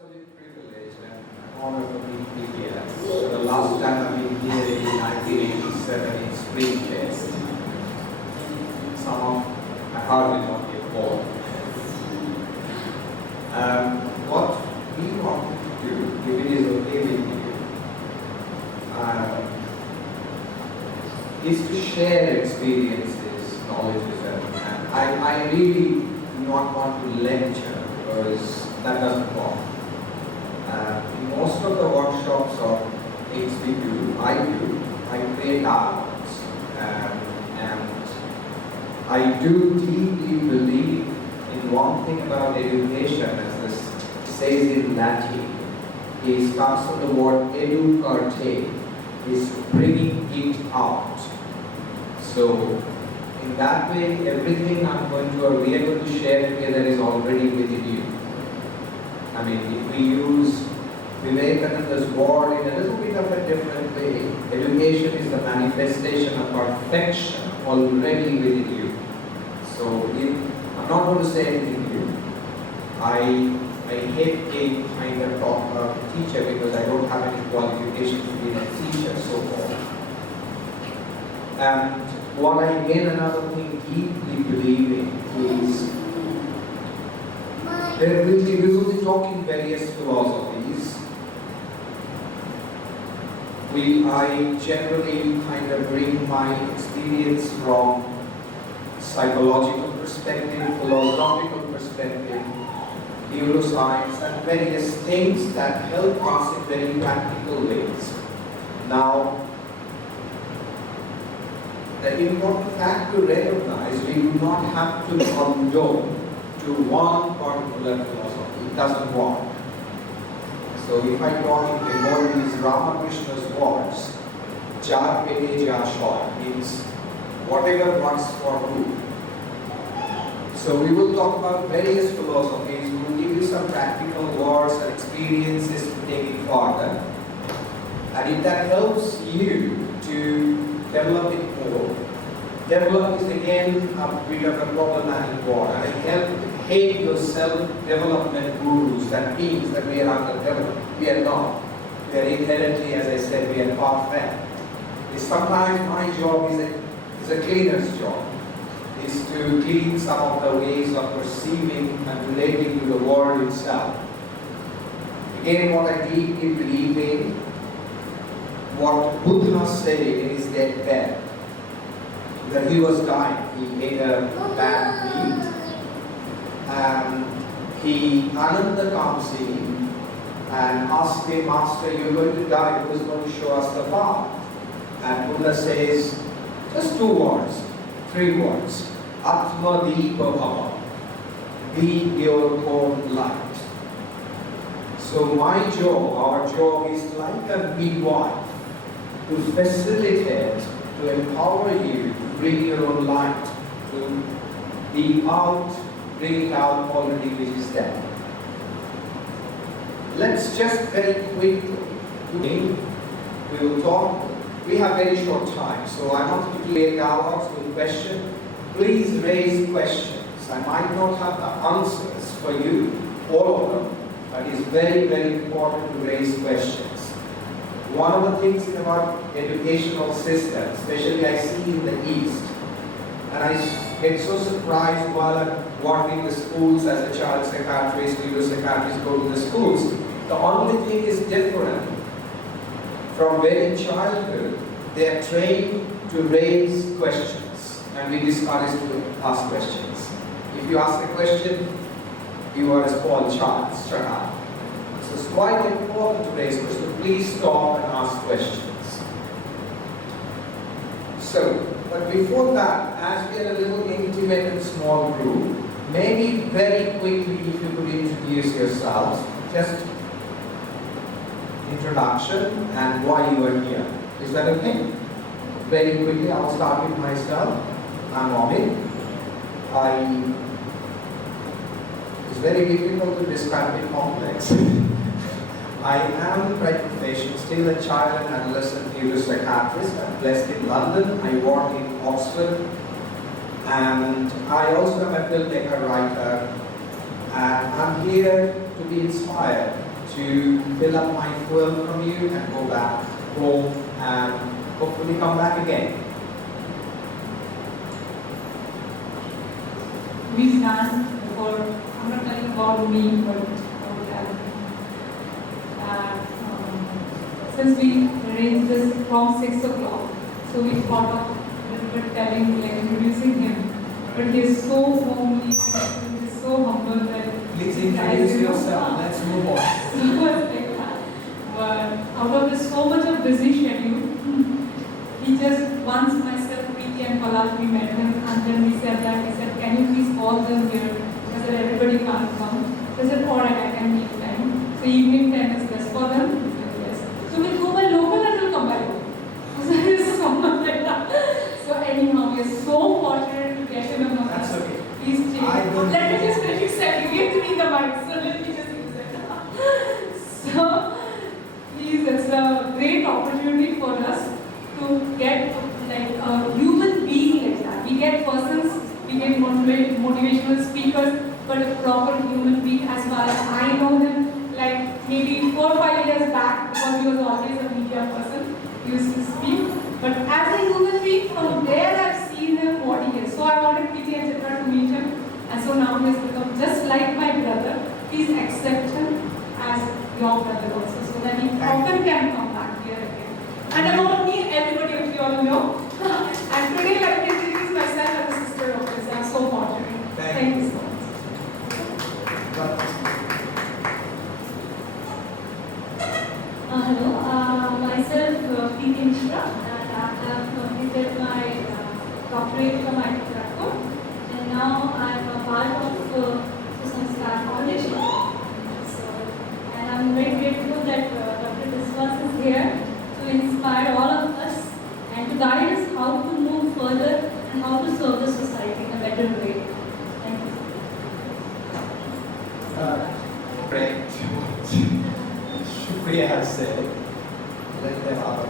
absolute privilege and honor for being here. So the last time I've been here in 1987 in Spring Fest. Some of my heart will not be born. What we want to do, if it is okay with you, is to share experiences, knowledges, and I really do not want to lecture because that doesn't work. Most of the workshops or things we do, I create dialogues, and I do deeply believe in one thing about education, as this says in Latin, is comes from the word educare, is bringing it out. So in that way, everything I'm going to, or we are going to share together is already within you. I mean, if we use Vivekananda's word in a little bit of a different way, education is the manifestation of perfection already within you. So I'm not going to say anything to you. I hate being kind of a teacher because I don't have any qualification to be a teacher so far. And what I again another thing deeply believe in is we will be talking various philosophies. I generally kind of bring my experience from psychological perspective, philosophical perspective, neuroscience, and various things that help us in very practical ways. Now, the important fact to recognize, we do not have to condone to one particular philosophy. It doesn't work. So if I talk in devotees Ramakrishna's words, Jar Pede Ja Shoy, means whatever works for who. So we will talk about various philosophies. We will give you some practical words and experiences to take it further. And if that helps you to develop it more, develop is again a bit of a problematic word. And I hate those self-development gurus. That means that we are underdeveloped. We are not. We are inherently, as I said, we are perfect. Sometimes my job is a cleaner's job. Is to clean some of the ways of perceiving and relating to the world itself. Again, what I deeply believe in, what Buddha said in his deathbed, that he was dying. He ate a bad meat, and Ananda comes in and asks him, Master, you're going to die, who is going to show us the path? And Buddha says, just 2 words, 3 words. Atma Deepa Bhava. Be your own light. So my job, our job is like a midwife to facilitate, to empower you to bring your own light, to be out, bring it out already which is there. Let's just very quickly, we will talk. We have very short time, so I want to create dialogues with questions. Please raise questions. I might not have the answers for you, all of them, but it's very, very important to raise questions. One of the things about educational system, especially I see in the East, and I get so surprised while I'm working in the schools as a child psychiatrist, neuropsychiatrist, go to the schools. The only thing is different. From very childhood, they are trained to raise questions. And we discourage to ask questions. If you ask a question, you are a small child, shut up. So it's quite important to raise questions. Please stop and ask questions. So, but before that, as we are a little intimate and small group, maybe very quickly if you could introduce yourselves, just introduction and why you are here. Is that okay? Very quickly, I'll start with myself. I'm Amit. It's very difficult to describe it complex. I am by profession still a child and adolescent neuropsychiatrist. I'm based in London. I work in Oxford. And I also am a filmmaker writer. And I'm here to be inspired to fill up my fuel from you and go back home and hopefully come back again. We stand for, I'm not telling about me, but about that. Since we arranged this from 6 o'clock, so we thought of a little bit telling, like introducing him. But he is so homely, he is so humble that. Please introduce yourself. Let's move on. Like that. But out of this so much of busy schedule, he just once myself, Preeti and Palak, we met him, and then we said that, he said, can you please call them here? I said, everybody can't come. He said, alright, I can meet time. So evening time is best for them? He said, yes. So we'll go by local and we'll come by local. So it is so much like that. So anyhow, we are so fortunate to get him among us. That's okay. Please change. Let me just finish that. You gave me the mic, so let me just use it. So, please, it's a great opportunity for us to get like a human being like that. We get persons, we get motivational speakers, but a proper human being as far as I know him, like maybe 4 or 5 years back, because he was always a media person, he used to speak. But as a human being, from there I've seen him what he is. So I wanted Preeti and Chitra to meet him, and so now he has become just like my brother. Please accept him as your brother also, so that he often can come back here again. And about me, everybody of you all know. And today, let me introduce myself as a sister of his. I'm so fortunate. Thank you so much. Hello, myself Preeti Mishra, and I have completed my doctorate from IIT Kharagpur, and now I am a part of Susamskar Foundation. So, and I am very grateful that Dr. Biswas is here to inspire all of us and to guide us how to move further and how to serve the society in a better way. Thank you. Great. Shukriya has said, let them out.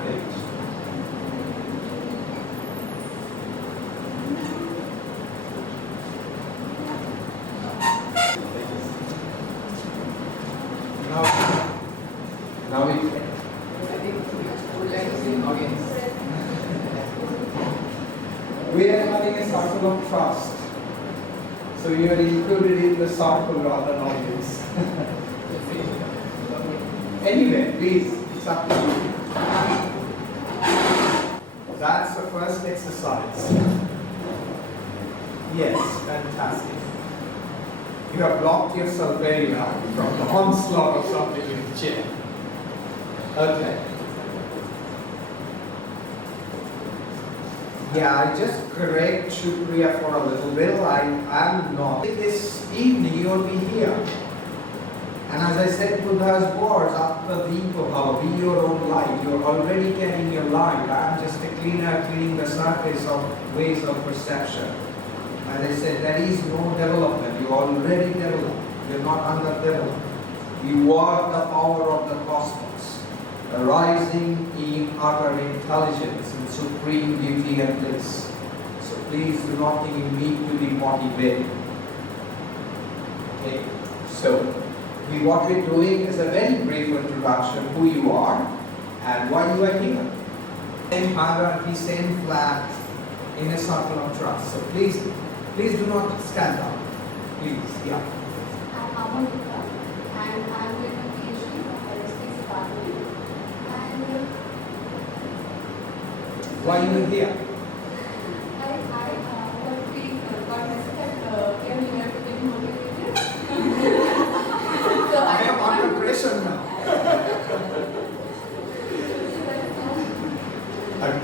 Great. Now we we are having a circle of trust. So you are included in the circle rather than audience. Anyway, please, it's up to you. That's the first exercise. Yes, fantastic. You have blocked yourself very well from the onslaught of something in the chair. Okay. Yeah, I just correct Shukriya for a little bit. I am not. This evening you will be here. And as I said, Buddha's words, Atma Deepa Bhava, be your own light. You are already carrying your light. I am just a cleaner, cleaning the surface of ways of perception. As I said, there is no development. You are already developed. You are not underdeveloped. You are the power of the cosmos, arising in utter intelligence and supreme beauty and bliss. So please do not think you need to be motivated. Okay, so what we're doing is a very brief introduction who you are and why you are here. Same hierarchy, same flag in a circle of trust. So please do not stand up. Please, yeah. I'm Amit, and I'm doing a PhD from aerospace department. And Why you are here? I got message that we are here to get motivated. So I am under pressure now.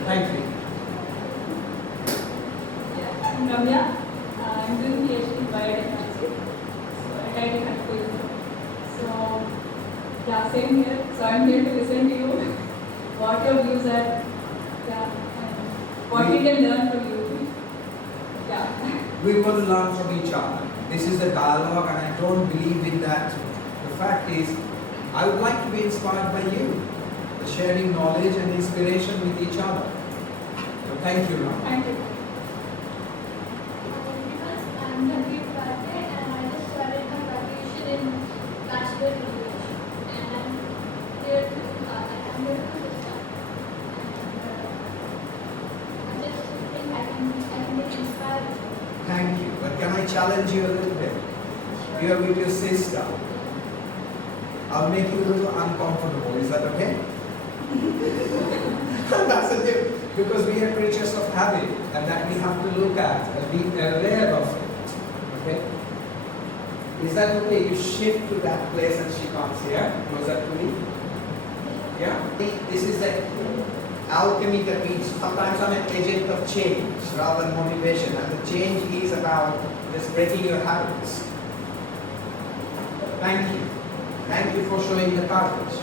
Thank you. Yeah, I'm Ramya. I'm doing PhD in biotechnology. So at IIT Kharagpur. So yeah, same here. So I'm here to listen to you. What your views are. Yeah. And what we can learn from you. Yeah. We will learn from each other. This is a dialogue and I don't believe in that. The fact is, I would like to be inspired by you. Sharing knowledge and inspiration with each other. So thank you, Ram. Thank you. can I challenge you a little bit? You are with your sister. I'll make you a little uncomfortable. Is that okay? That's the thing. Because we are creatures of habit, and that we have to look at and be aware of it. Okay? Is that okay? You shift to that place and she comes here. Closer to me. Yeah? This is the alchemy that means sometimes I'm an agent of change rather than motivation. And the change is about just breaking your habits. Thank you. Thank you for showing the courage.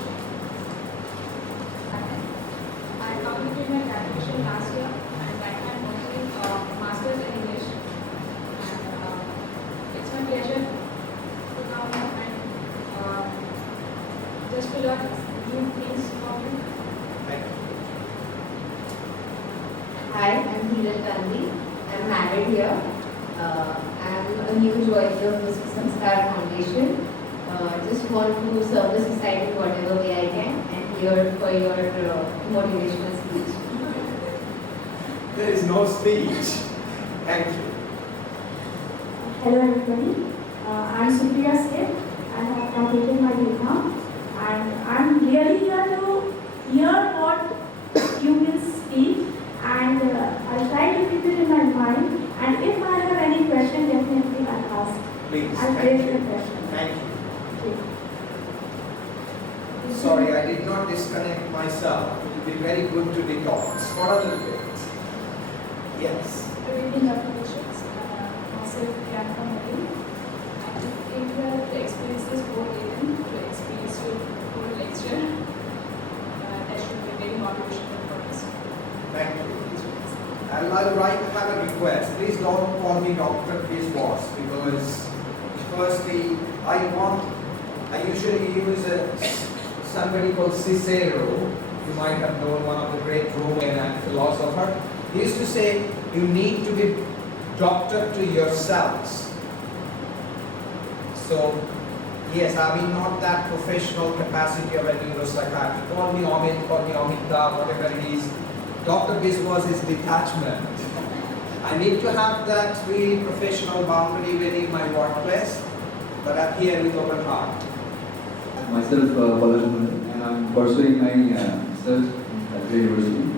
I completed my graduation last year, and right now I'm pursuing Masters in English. And it's my pleasure to come and just to learn new things from you. Thank you. Hi, I'm Gandhi. I'm married here. I'm a new joiner of the Susamskar Foundation. Just want to serve the society whatever way I can, and here for your motivational speech. There is no speech. Thank you. Hello everybody, I'm Supriya Seth. I have completed my diploma and I'm really here to hear what you will speak, and I'll try to keep it in my mind, and if I have any question definitely I'll ask. Please. I'll Thank raise you. the question. Thank you. Okay. Sorry, I did not disconnect myself. It would be very good to be taught. For a little bit. Yes. Good evening, applications. Myself, Priyanka Modi. I came here to experience this whole event, to experience your whole lecture. That should be very motivational for us. Thank you. I'd like to have a request. Please don't call me Dr. Biswas, because firstly, I usually use somebody called Cicero. You might have known, one of the great Roman philosopher. He used to say, you need to be doctor to yourselves. So, yes, I mean not that professional capacity of a neuropsychiatrist. Call me Amit, call me Amit, whatever it is. Dr. Biswas is detachment. I need to have that really professional boundary within my workplace, but I'm here with open heart. Myself, Balajan, and I'm pursuing my research at the university,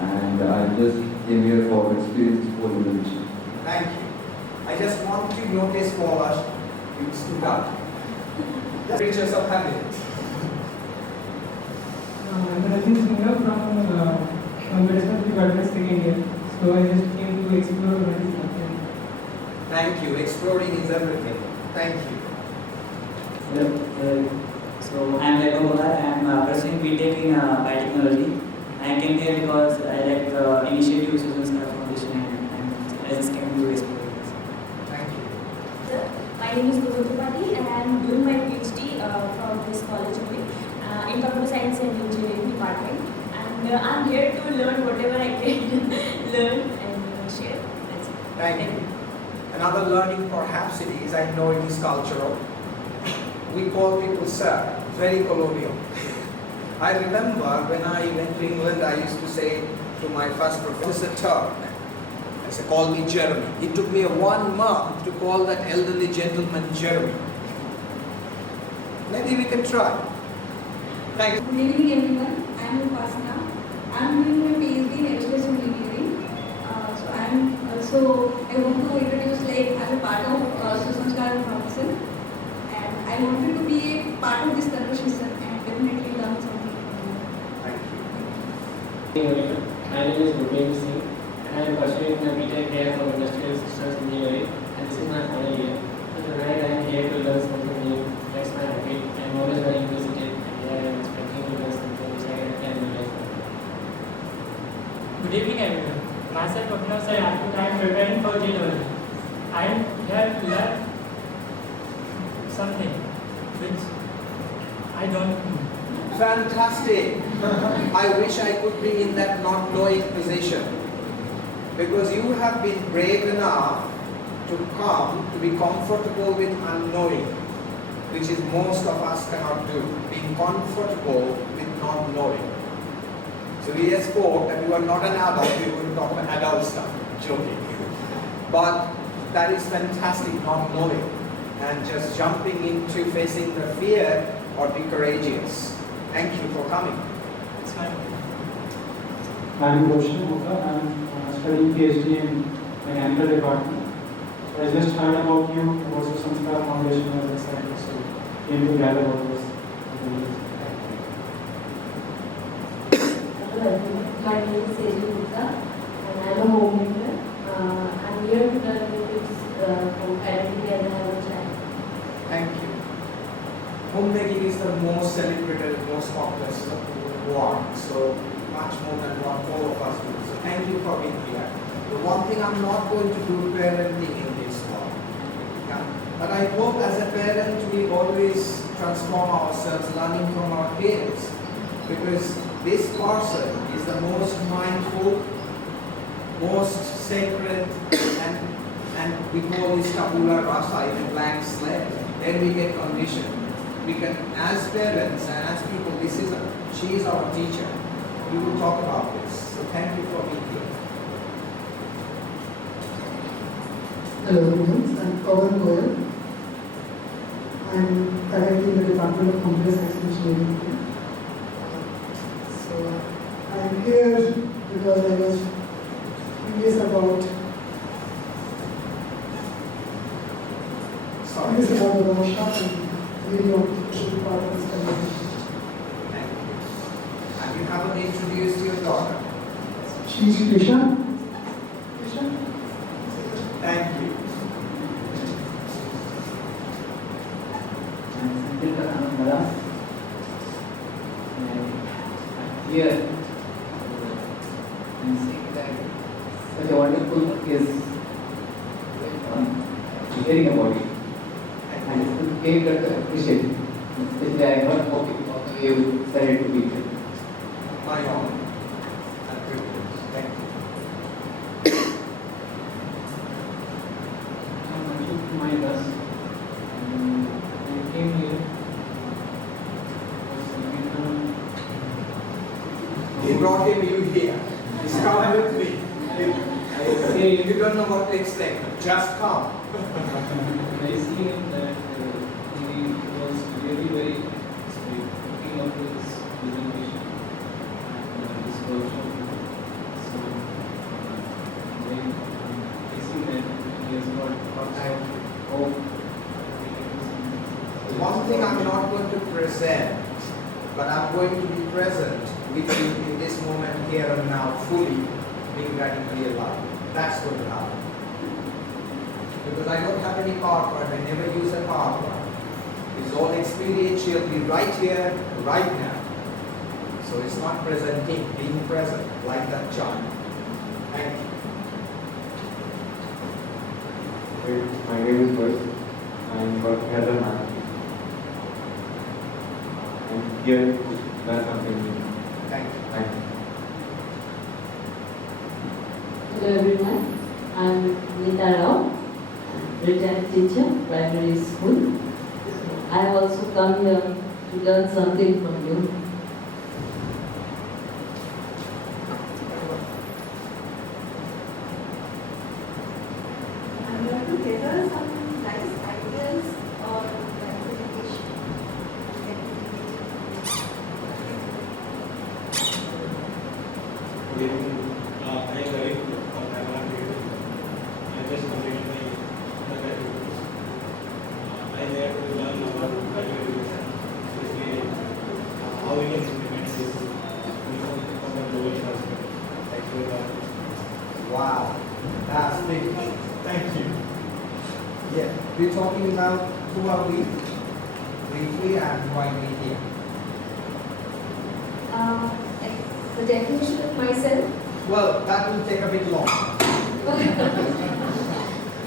and I just came here for experience for innovation. Thank you. I just want to notice Paula, you stood up. Creatures of habit. I'm Ranjan from Medicine Department second year. So I just came to explore what is happening. Thank you. Exploring is everything. Thank you. Hello. So I am Vaibhav. I am pursuing BTech in biotechnology. I came here because I like the initiative Susamskar Foundation, and I just came to explore this. Thank you. Sir, my name is Gurupati and I am doing my PhD from this college only in Computer Science and Engineering department. And I am here to learn whatever I can learn and share. That's it. Thank you. Another learning perhaps it is, I know it is cultural. We call people sir. It's very colonial. I remember when I went to England, I used to say to my first professor, Turk, I said, call me Jeremy. It took me 1 month to call that elderly gentleman Jeremy. Maybe we can try. Thank you. Good evening everyone, I am Upasana. I am doing my PhD in aerospace engineering. So I want to introduce as a part of Susamskar Foundation, and I wanted to be a part of this conversation and definitely learn something from you. Thank you. My name is Rupen Singh, and I am pursuing my BTech here from Industrial Systems Engineering, and this is my final year. So tonight I am here to learn something new. That's my habit. I am always very inquisitive, and I am expecting to learn something which I can realize. Good evening everyone. Myself Abhinav Sai, I am preparing for JEE. I am here to learn something which I don't know. Fantastic. I wish I could be in that not knowing position. Because you have been brave enough to come to be comfortable with unknowing, which is most of us cannot do. Being comfortable with not knowing. So we spoke that you are not an adult, we will talk about adult stuff. Joking. But that is fantastic, not knowing and just jumping into facing the fear or be courageous. Thank you for coming. It's fine. I'm Roshan Gupta. I'm studying PhD in mechanical department. I just heard about you, about Susamskar Foundation, I was excited, so came to gather about this. Hello everyone, my name is Seju Gupta and I'm a homemaker. I'm here to learn tips from parenting and I have a child. Thank you. Homemaking is the most celebrated, most popular one, so much more than what all of us do. So thank you for being here. The one thing I'm not going to do parenting in this world. Yeah. But I hope as a parent we always transform ourselves learning from our parents, because this person is the most mindful, most sacred, and we call this tabula rasa, in a blank slate. Then we get conditioned. We can, as parents and as people, she is our teacher. We will talk about this. So thank you for being here. Hello everyone, I'm Pawan Goyal. I'm currently in the Department of Computer Science and Engineering. So I'm here because I was curious about the workshop and really want to be part of this conversation. Thank you. And you haven't introduced your daughter. She's Krisha. Thank you. Here, I'm seeing that such a wonderful is hearing about it. And it's came to appreciate it. Especially I heard about it all the way you said it to be here. My honor and privilege. Thank you. My bus. I came here. He brought him you here. He's come with me. If you don't know what to expect, just come. I see him that he was really very looking up to his presentation and this workshop. So I see that he has got lots of hope. One thing I'm not going to present, but I'm going to be present with you in this moment here and now, fully being radically alive. That's going to happen. Because I don't have any PowerPoint, I never use a PowerPoint. It's all experiential, be right here, right now. So it's not presenting, being present, like that child. Thank you. My name is Biswas. I'm working as a manager. I'm here to learn something new. Thank you. Thank you. Hello everyone, I'm Nita Rao, retired teacher, primary school. I have also come here to learn something from you. I'm here to gather some nice ideas or clarification. Good evening. I am very good. I am not here. I just completed my undergraduate. I am here to learn about value education, especially how we can implement this from the global perspective. Thank you very much. Wow, that's big. Thank you. Yeah, we're talking about who are we, briefly, and why we here. The definition of myself, Well, that will take a bit long.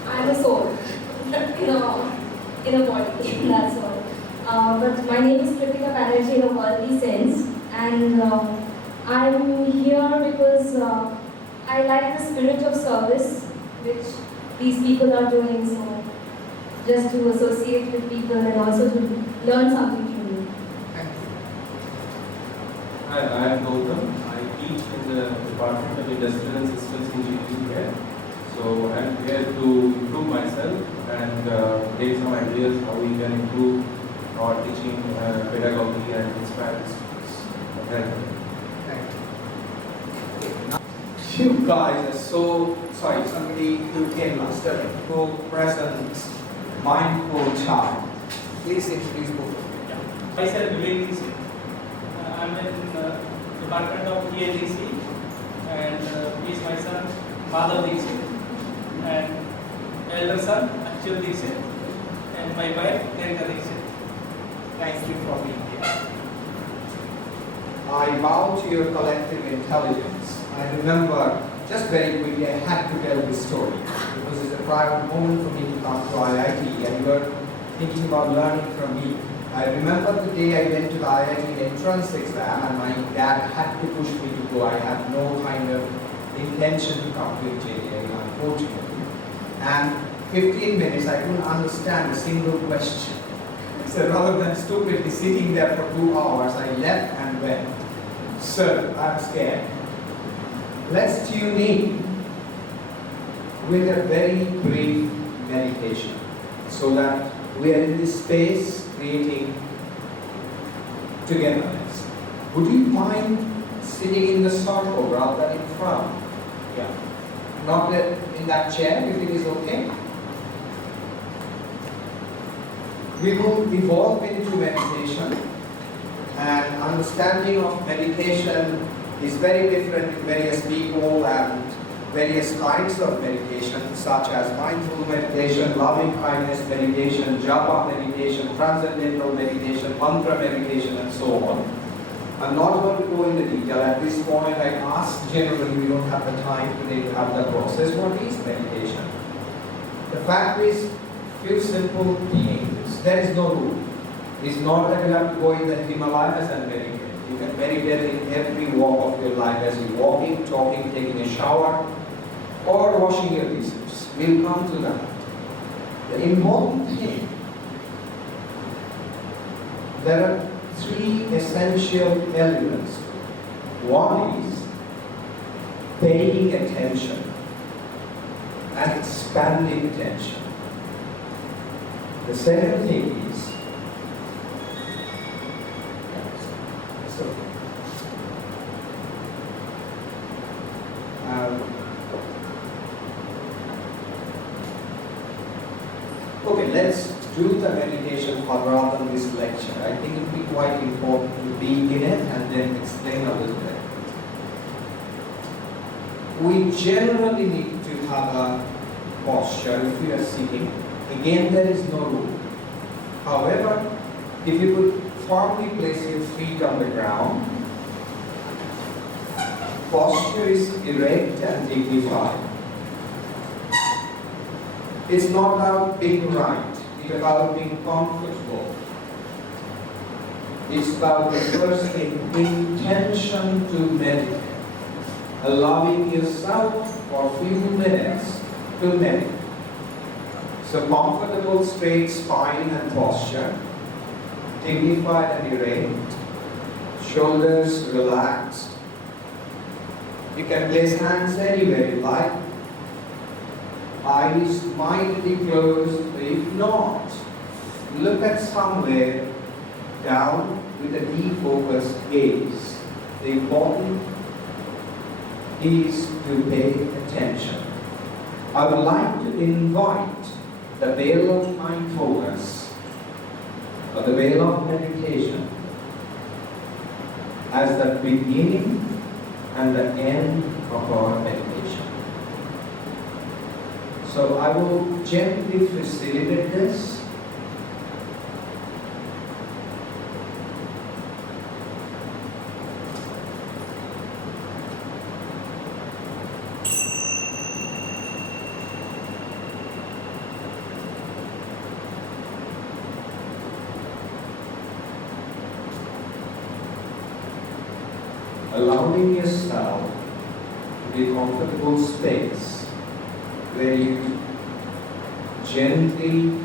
I'm a soul in a body, that's all. But my name is Kritika Banerjee in a worldly sense, and I'm here because I like the spirit of service which these people are doing, so just to associate with people and also to learn something from you. Thank you. Hi, I am Gautam. I teach in the Department of Industrial and Systems Engineering here. So I am here to improve my gave some ideas how we can improve our teaching pedagogy and inspire students. Thank you. You guys are so, sorry, somebody who came last, mindful, present, mindful child. Please introduce both of you. Myself, Vivek. I'm in Department of ELDC, and he is my son, Madhav Dixit, and elder son, Achal Dixit, and my wife, Nerika Dixit. Thank you for being here. I bow to your collective intelligence. I remember, just very quickly, I had to tell this story because it's a private moment for me to come to IIT, and you were thinking about learning from me. I remember the day I went to the IIT entrance exam, and my dad had to push me to go. I had no kind of intention to complete JDA, unfortunately. And 15 minutes, I couldn't understand a single question. So rather than stupidly sitting there for 2 hours, I left and went, "Sir, I'm scared." Let's tune in with a very brief meditation so that we are in this space creating togetherness. Would you mind sitting in the circle rather than in front? Yeah. Not that in that chair, if it is okay. We will evolve into meditation, and understanding of meditation is very different in various people and various kinds of meditation, such as mindful meditation, loving kindness meditation, japa meditation, transcendental meditation, mantra meditation, and so on. I'm not going to go into detail. At this point, I ask generally, we don't have the time today to have the process. What is meditation? The fact is, few simple things. There is no rule. It's not that you have to go in the Himalayas and meditate. You can meditate in every walk of your life as you're walking, talking, taking a shower, or washing your dishes. We'll come to that. The important thing, there are 3 essential elements. One is paying attention and expanding attention. The second thing is okay, let's do the meditation rather than this lecture. I think it would be quite important to be in it and then explain a little bit. We generally need to have a posture if we are sitting. Again, there is no rule. However, if you could firmly place your feet on the ground, posture is erect and dignified. It's not about being right, it's about being comfortable. It's about the first thing, intention to meditate. Allowing yourself for a few minutes to meditate. So comfortable straight spine and posture, dignified and erect, shoulders relaxed. You can place hands anywhere you like. Eyes mildly closed, but if not, look at somewhere down with a deep focused gaze. The important is to pay attention. I would like to invite the veil of mindfulness, or the veil of meditation, as the beginning and the end of our meditation. So I will gently facilitate this. Allowing yourself to be a comfortable space where you gently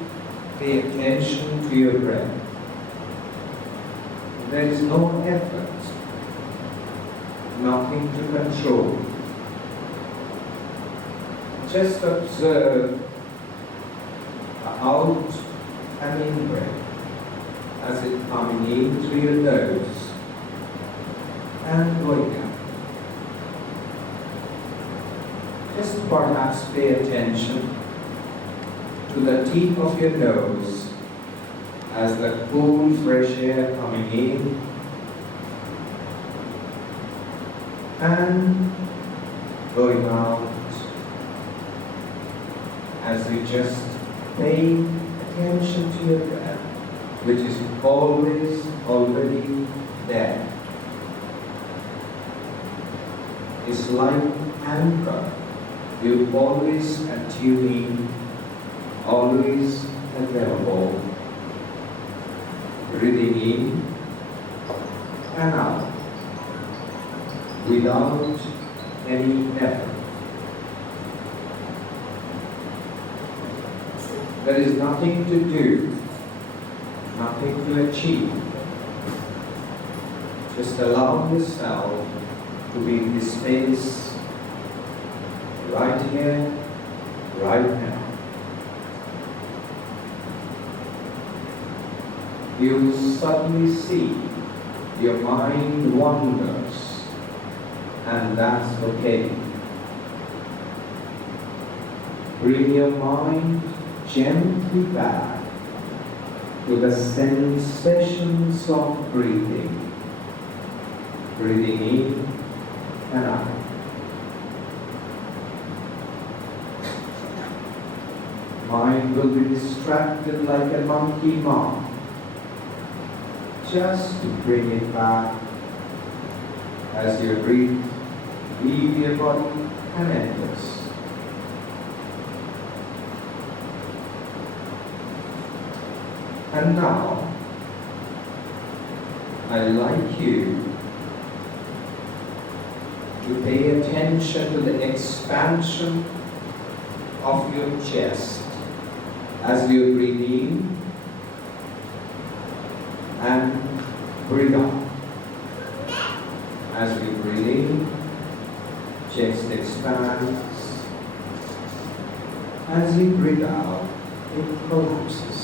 pay attention to your breath. There is no effort, nothing to control. Just observe out and in breath. As it coming in through your nose and going out. Just perhaps pay attention to the tip of your nose as the cool fresh air coming in and going out, as you just pay attention to your breath, which is always already there. It's like anchor. You're always attuning, always available, breathing in and out without any effort. There is nothing to do, nothing to achieve. Just allow yourself to be in this space right here, right now. You suddenly see your mind wanders, and that's okay. Bring your mind gently back to the sensations of breathing. Breathing in and out. Mind will be distracted like a monkey mouth. Just bring it back as you breathe, leave your body and enters. And now, I'd like you to pay attention to the expansion of your chest as you breathe in and breathe out. As we breathe in, chest expands. As we breathe out, it collapses.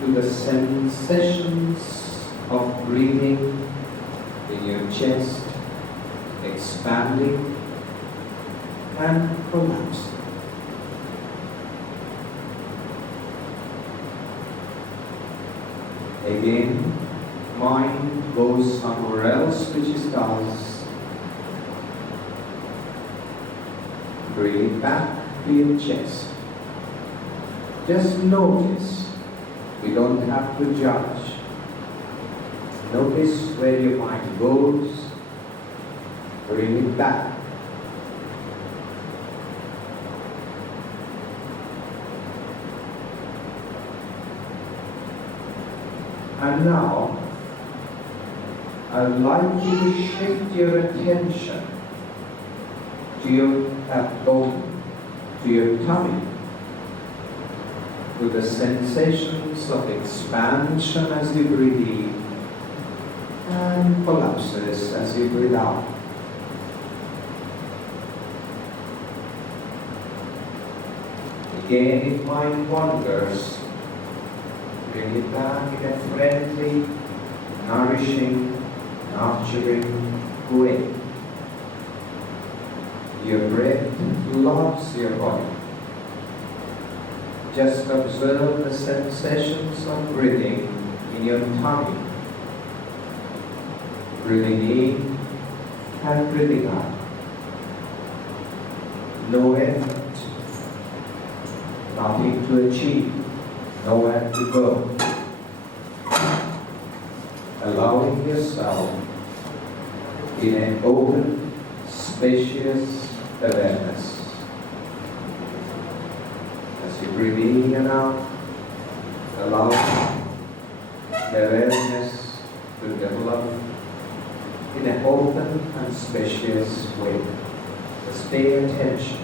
To the sensations of breathing in your chest, expanding and collapsing. Again, mind goes somewhere else, which is does. Bring it back to your chest. Just notice. We don't have to judge. Notice where your mind goes. Bring it back. And now, I'd like you to shift your attention to your abdomen, to your tummy, to the sensations of expansion as you breathe in and collapses as you breathe out. Again, if mind wanders, bring it back in a friendly, nourishing, nurturing way. Your breath loves your body. Just observe the sensations of breathing in your tummy. Breathing in and breathing out. No effort, nothing to achieve, nowhere to go. Allowing yourself in an open, spacious awareness. As you breathe in and out, allow the awareness to develop in an open and spacious way. Just pay attention.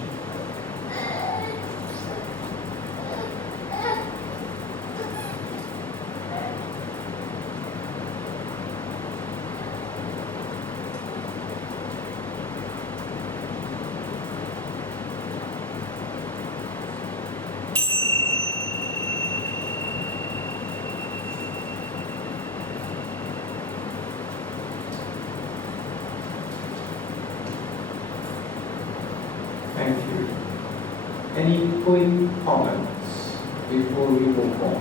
Thank you. Any quick comments before we move on?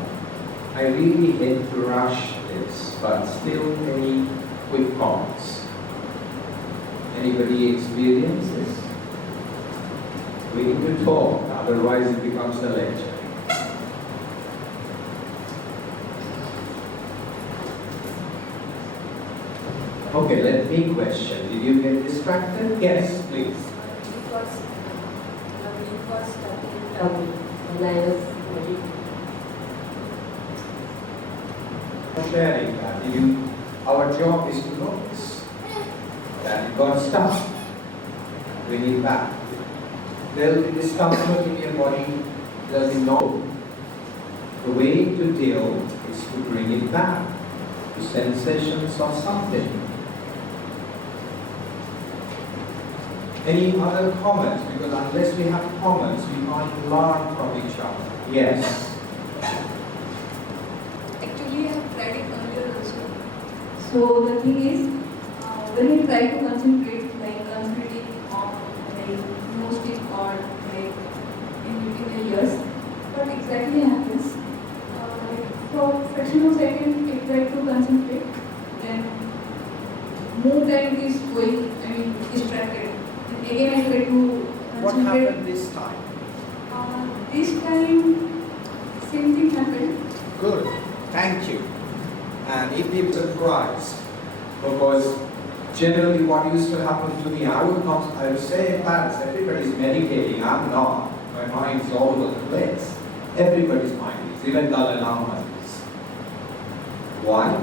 I really hate to rush this, but still any quick comments? Anybody experiences? We need to talk, otherwise it becomes a lecture. Okay, let me question. Did you get distracted? Yes, please. When I was very Sharing that. Our job is to notice that it got stuck. Bring it back. There will be discomfort in your body. There will be no. The way to deal is to bring it back to sensations of something. Any other comments? Because unless we have comments, we can't learn from each other. Yes. Actually, I have tried it earlier also. So the thing is, when we try to concentrate, like concentrating on like mostly or like in between the ears, what exactly happens? For fraction of a second, I try to concentrate, then more time is going, distracted. And again, I try to concentrate. What happened this time? This time, same thing happened. Good. Thank you. And it is surprised because generally what used to happen to me, I would say, parents, everybody's meditating. I'm not. My mind's all over the place. Everybody's mind is, even Dalai Lama is. Why?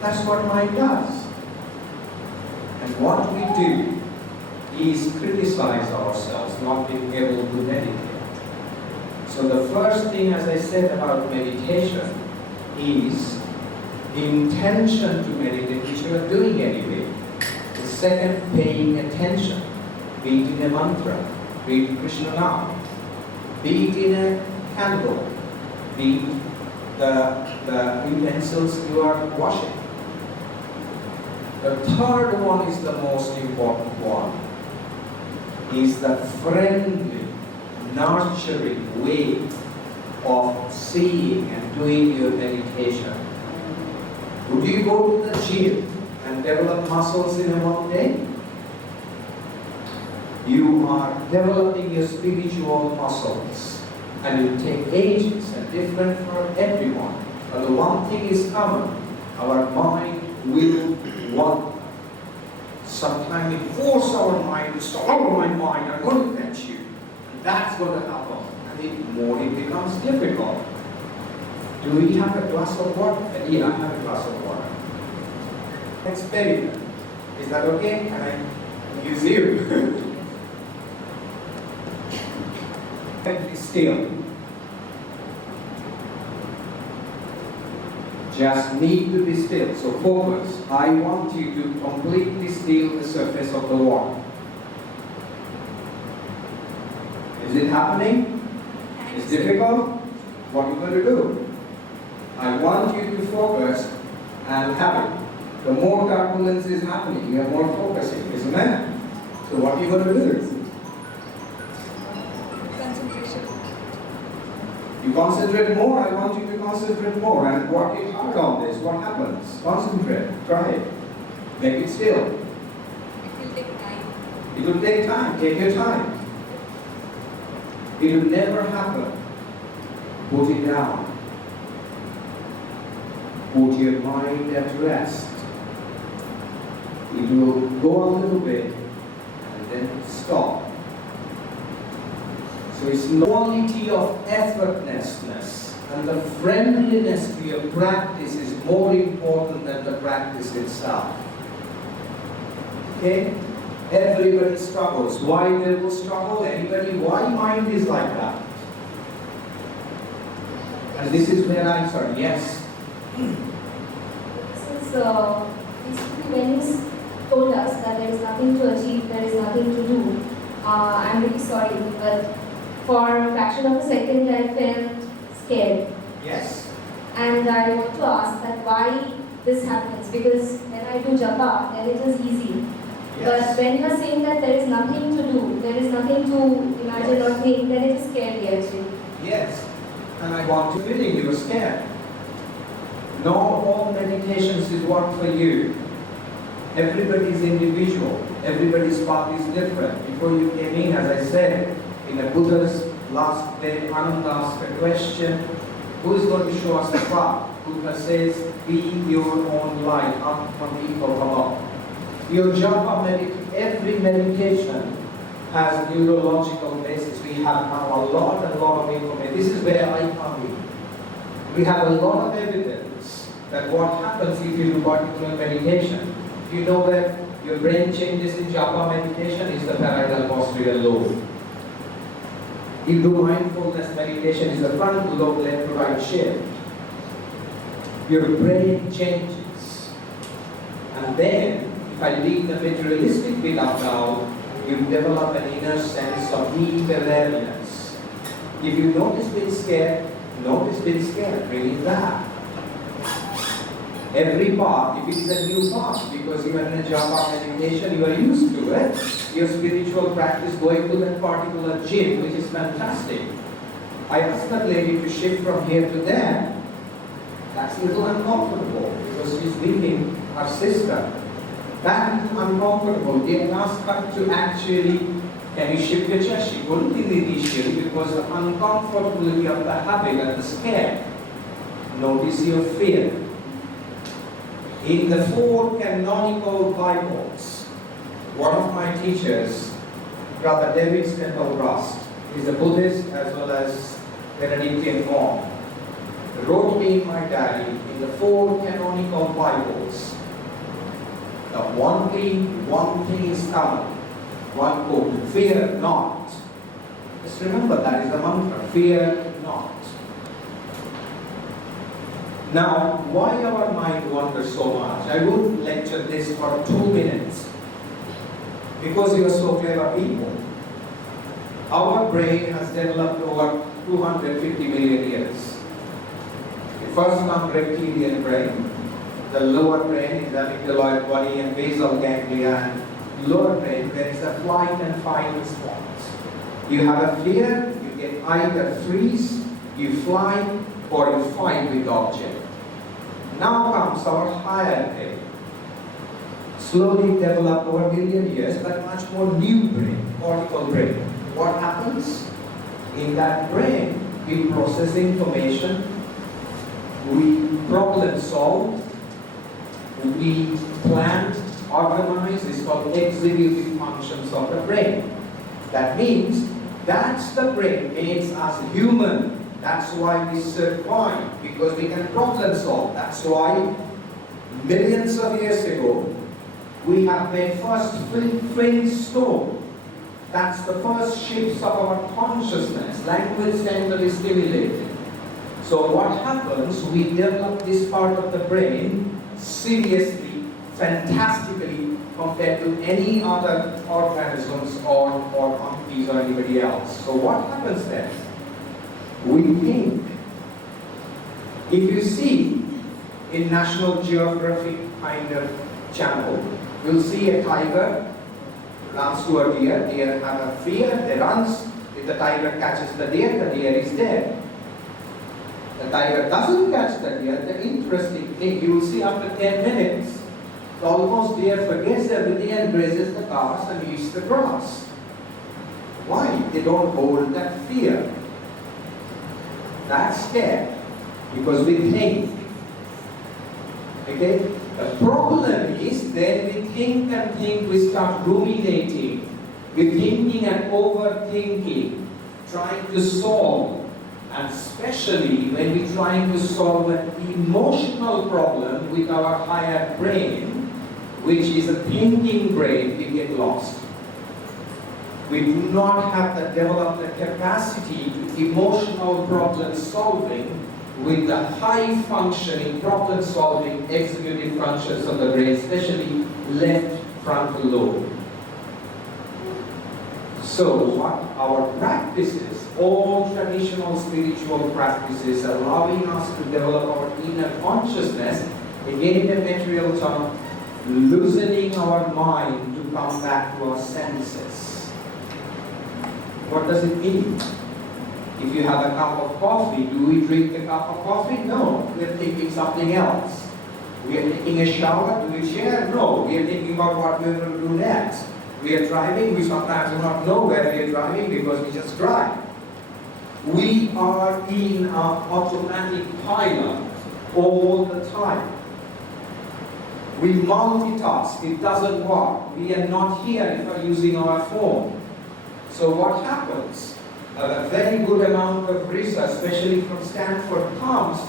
That's what mind does. And what we do is criticize ourselves not being able to meditate. So the first thing, as I said about meditation, is intention to meditate, which you are doing anyway. The second, paying attention, be it in a mantra, be it Krishna Nam, be it in a candle, be it the utensils you are washing. The third one is the most important one, is the friendly, nurturing way of seeing and doing your meditation. Would you go to the gym and develop muscles in a one day? You are developing your spiritual muscles, and it will take ages and different for everyone. But the one thing is common, our mind will want. Sometimes we force our mind to stop. Oh, my mind, I'm going to catch you. And that's going to happen. And the more it becomes difficult. Do we have a glass of water? Yeah, I have a glass of water. Experiment. Is that okay? Can I use you? Be still. Just need to be still. So focus. I want you to completely still the surface of the water. Is it happening? It's difficult? What are you going to do? I want you to focus and have it. The more turbulence is happening, you are more focusing, isn't it? So what are you going to do? You concentrate more, I want you to concentrate more. And what if you work on this? What happens? Concentrate, try it. Make it still. It will take time. It will take time, take your time. It will never happen. Put it down. Put your mind at rest. It will go a little bit and then stop. So it's the quality of effortlessness and the friendliness to your practice is more important than the practice itself. Okay? Everybody struggles. Why they will struggle? Anybody? Why mind is like that? And this is where I'm sorry. Yes? Since basically when you told us that there is nothing to achieve, there is nothing to do, I'm really sorry, but for a fraction of a second I felt scared. Yes. And I want to ask that why this happens, because when I do japa, then it is easy. Yes. But when you are saying that there is nothing to do, there is nothing to imagine or think, then it is scary actually. Yes. And I want to feeling you were scared. Not all meditations is work for you. Everybody is individual. Everybody's path is different. Before you came in, as I said, in the Buddha's last day, Ananda asked a question, who is going to show us the path? Buddha says, be your own light, Your japa every meditation has neurological basis. We have now a lot of information. This is where I come in. We have a lot of evidence that what happens if you do particular meditation. You know that your brain changes in japa meditation is the parietal posterior lobe. You do mindfulness meditation is the frontal lobe left to right shift. Your brain changes. And then, if I leave the materialistic bit up now, you develop an inner sense of deep awareness. If you notice being scared, bring it back. Every path, if it is a new path, because you are in a japa meditation, you are used to it, your spiritual practice going to that particular gym, which is fantastic. I asked that lady to shift from here to there. That's a little uncomfortable because she's leaving her sister. That is uncomfortable. They asked her to actually, can you shift your chair? She couldn't initially because the uncomfortability of the habit and the scare. Notice your fear. In the 4 canonical Bibles, one of my teachers, Brother David Stemple Rust, is a Buddhist as well as Benedictine monk, wrote me in my diary in the 4 canonical Bibles that one thing is common. One quote, fear not. Just remember that is the mantra, fear not. Now, why our mind wanders so much? I would lecture this for 2 minutes. Because you are so clever people. Our brain has developed over 250 million years. The first one, reptilian brain. The lower brain is the amygdaloid body and basal ganglia, and lower brain, there is a flight and fight response. You have a fear, you get either freeze, you fly, or you fight with the object. Now comes our higher brain. Slowly developed over a million years, but much more new brain, cortical brain. What happens? In that brain, we process information, we problem solve, we plan, organize. It's called executive functions of the brain. That means that's the brain makes us human. That's why we survive, because we can problem solve. That's why millions of years ago we have made first flint stone. That's the first shapes of our consciousness. Language centrally stimulated. So what happens? We develop this part of the brain seriously, fantastically, compared to any other organisms or monkeys or anybody else. So what happens then? We think. If you see in National Geographic kind of channel, you'll see a tiger runs to a deer. Deer have a fear, they runs. If the tiger catches the deer is dead. The tiger doesn't catch the deer. The interesting thing, you will see after 10 minutes, almost deer forgets everything and grazes the grass and eats the grass. Why? They don't hold that fear. That's scared because we think. Okay? The problem is then we think and think, we start ruminating. We're thinking and overthinking, trying to solve. And especially when we're trying to solve an emotional problem with our higher brain, which is a thinking brain, we get lost. We do not have the developed the capacity to emotional problem solving with the high functioning problem solving executive functions of the brain, especially left frontal lobe. So what our practices, all traditional spiritual practices, allowing us to develop our inner consciousness, again in the material term, loosening our mind to come back to our senses. What does it mean? If you have a cup of coffee, do we drink the cup of coffee? No, we are thinking something else. We are taking a shower, do we share? No, we are thinking about what we are going to do next. We are driving, we sometimes do not know where we are driving because we just drive. We are in an automatic pilot all the time. We multitask, it doesn't work. We are not here if we are using our phone. So what happens? A very good amount of research, especially from Stanford, comes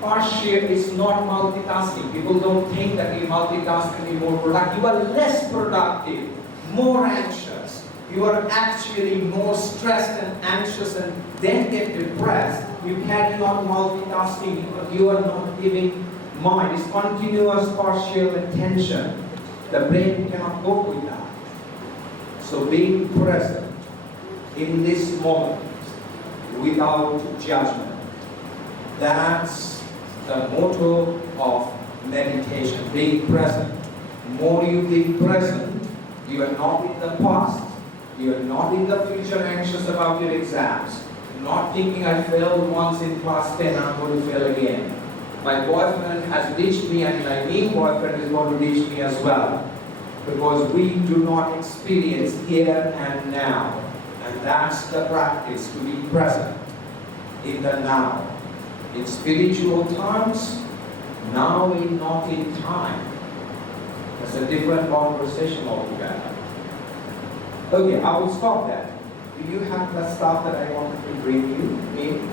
partial is not multitasking. People don't think that you multitask and be more productive. You are less productive, more anxious. You are actually more stressed and anxious and then get depressed. You carry on multitasking because you are not giving mind. It's continuous partial attention. The brain cannot cope with that. So being present in this moment without judgment, that's the motto of meditation, being present. More you being present, you are not in the past, you are not in the future anxious about your exams, not thinking I failed once in class 10, I'm going to fail again. My boyfriend has ditched me and my new boyfriend is going to ditch me as well. Because we do not experience here and now. And that's the practice, to be present in the now. In spiritual terms, now is not in time. That's a different conversation altogether. Okay, I will stop there. Do you have the stuff that I wanted to bring you in?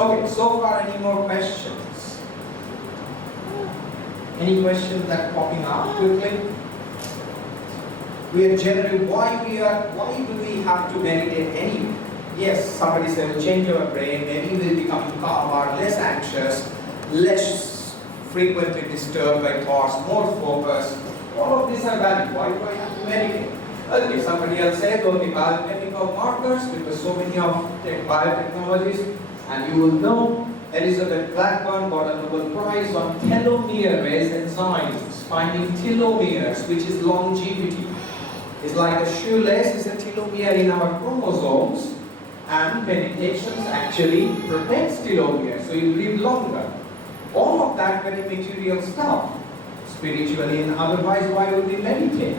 Okay, so far any more questions? Any questions that are popping up quickly? We are generally, why do we have to meditate anyway? Yes, somebody said we'll change our brain, maybe we'll become calmer, less anxious, less frequently disturbed by thoughts, more focused. All of these are valid. Why do I have to meditate? Okay, somebody else said, okay, biochemical markers, because so many of biotechnologies, and you will know Elizabeth Blackburn got a Nobel Prize on telomerase enzymes, finding telomeres, which is longevity. It's like a shoelace is a telomere in our chromosomes, and meditations actually protects telomeres, so you live longer. All of that very material stuff, spiritually and otherwise, why would we meditate?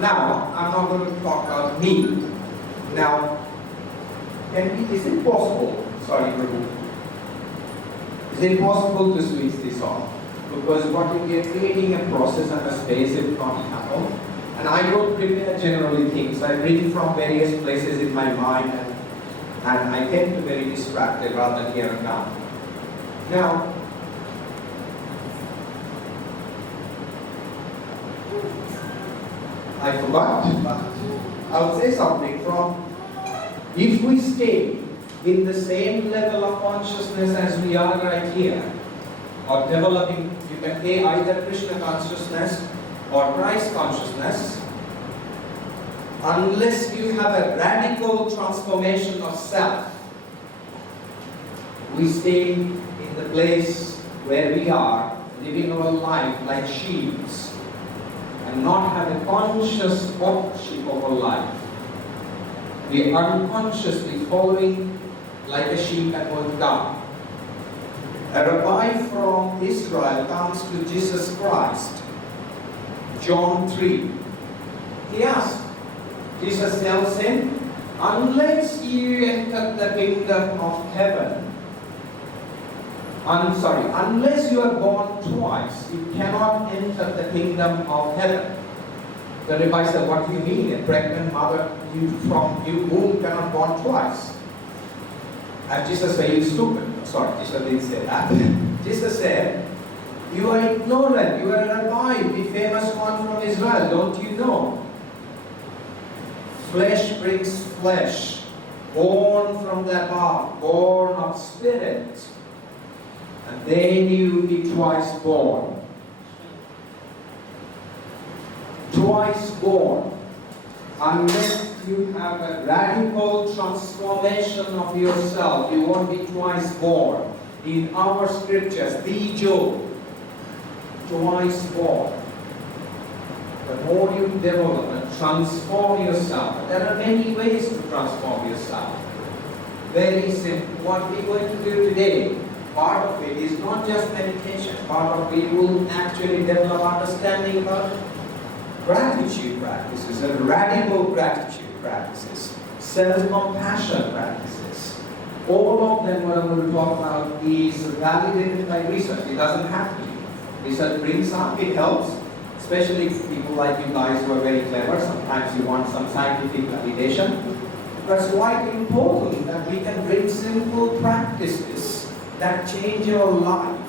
Now, I'm not going to talk about me. Now, is it possible, sorry Prabhu, is it possible to switch this off? Because what if we are creating a process and a space, it can't happen. And I don't prepare generally things. I read from various places in my mind and I tend to be very distracted rather than here and now. Now, I forgot, but I'll say something from, if we stay in the same level of consciousness as we are right here, or developing, you can say either Krishna consciousness or Christ consciousness, unless you have a radical transformation of self, we stay in the place where we are, living our life like sheep, and not have a conscious ownership of our life. We are unconsciously following like a sheep and will die. A rabbi from Israel comes to Jesus Christ, John 3. He asked, Jesus tells him, unless you enter the kingdom of heaven, unless you are born twice, you cannot enter the kingdom of heaven. The rabbi said, what do you mean? A pregnant mother from your womb cannot born twice. And Jesus said, you stupid. Sorry, Jesus didn't say that. Jesus said, you are ignorant, you are a rabbi, the famous one from Israel, don't you know? Flesh brings flesh, born from the above, born of spirit. And then you be twice born. Twice born. Unless you have a radical transformation of yourself, you won't be twice born. in our scriptures, Dijo, twice born. The more you develop and transform yourself, there are many ways to transform yourself. Very simple. What we're going to do today, part of it is not just meditation. Part of it will actually develop understanding about gratitude practices and radical gratitude practices, self-compassion practices. All of them, what I'm going to talk about, is validated by research. It doesn't have to be. Research brings up, it helps. Especially people like you guys who are very clever. Sometimes you want some scientific validation. But it's quite important that we can bring simple practices that change your life.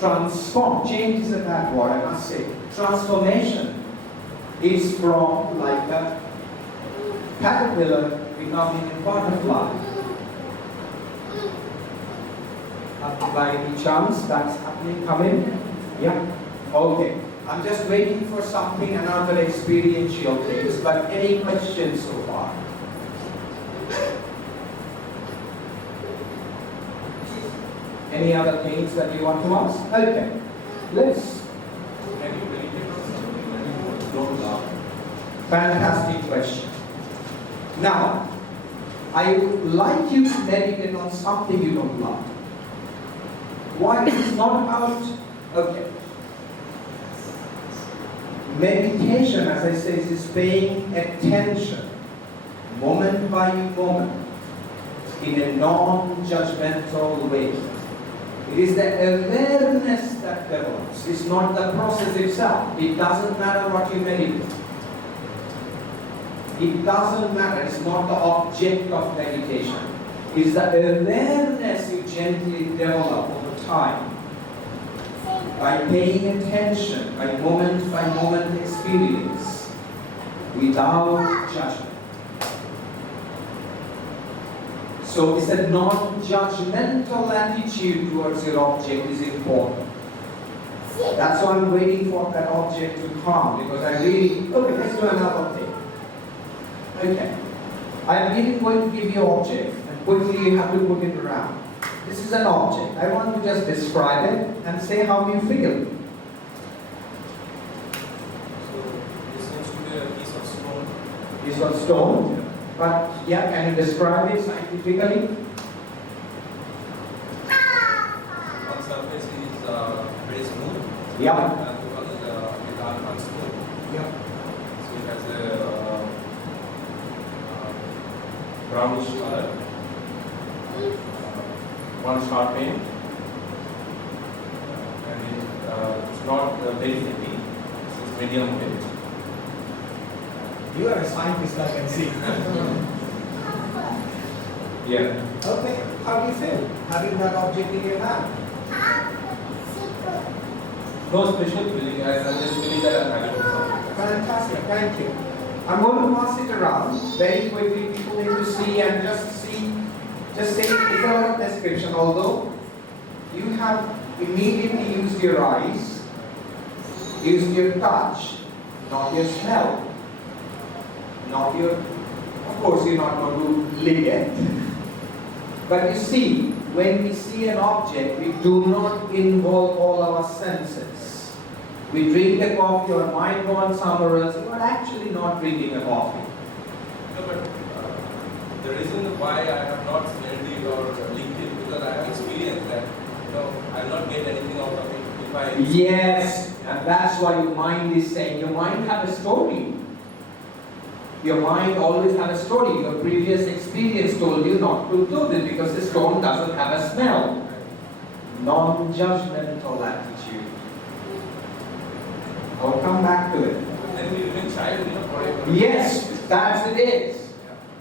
Transform. Change is a bad word, I must say. Transformation is from like a caterpillar becoming a butterfly. By any chance that's happening? Come in? Yeah? Okay. I'm just waiting for something, another experiential things, but any questions so far? Any other things that you want to ask? Okay. Let's. Can you meditate on something that you don't love? Fantastic question. Now, I would like you to meditate on something you don't love. Why? It's not about, okay. Meditation, as I say, is paying attention, moment by moment, in a non-judgmental way. It is the awareness that develops. It's not the process itself. It doesn't matter what you meditate. It doesn't matter. It's not the object of meditation. It's the awareness you gently develop over time. By paying attention, by moment experience, without judgment. So it's a non-judgmental attitude towards your object is important. That's why I'm waiting for that object to come, because I really, okay, let's do another thing. Okay, I'm really going to give you an object, and quickly you have to put it around. This is an object. I want to just describe it and say how you feel. So this seems to be a piece of stone. Piece of stone. But yeah, can you describe it scientifically? One surface is very smooth. Yeah. And the other is unsmooth. Yeah. So it has a brownish color. One sharp end. And it's not very heavy. It's medium weight. You are a scientist, I can see. Yeah. Okay, how do you feel having that object in your hand? No special feeling. I just believe that I'm having something. Fantastic, thank you. I'm going to pass it around very quickly. People need to see and just say, it's a lot of description, although you have immediately used your eyes, used your touch, not your smell. Not your, of course you're not going to lick it. But you see, when we see an object, we do not involve all our senses. We drink a coffee, our mind goes somewhere else. You are actually not drinking a coffee. No, but the reason why I have not smelled it or licked it, because I have experienced that, I will not get anything out of it if I... Yes, and that's why your mind is saying, your mind has a story. Your mind always has a story. Your previous experience told you not to do this because the stone doesn't have a smell. Non-judgmental attitude. I'll come back to it. Then we remain child, forever. Yes, that's it is.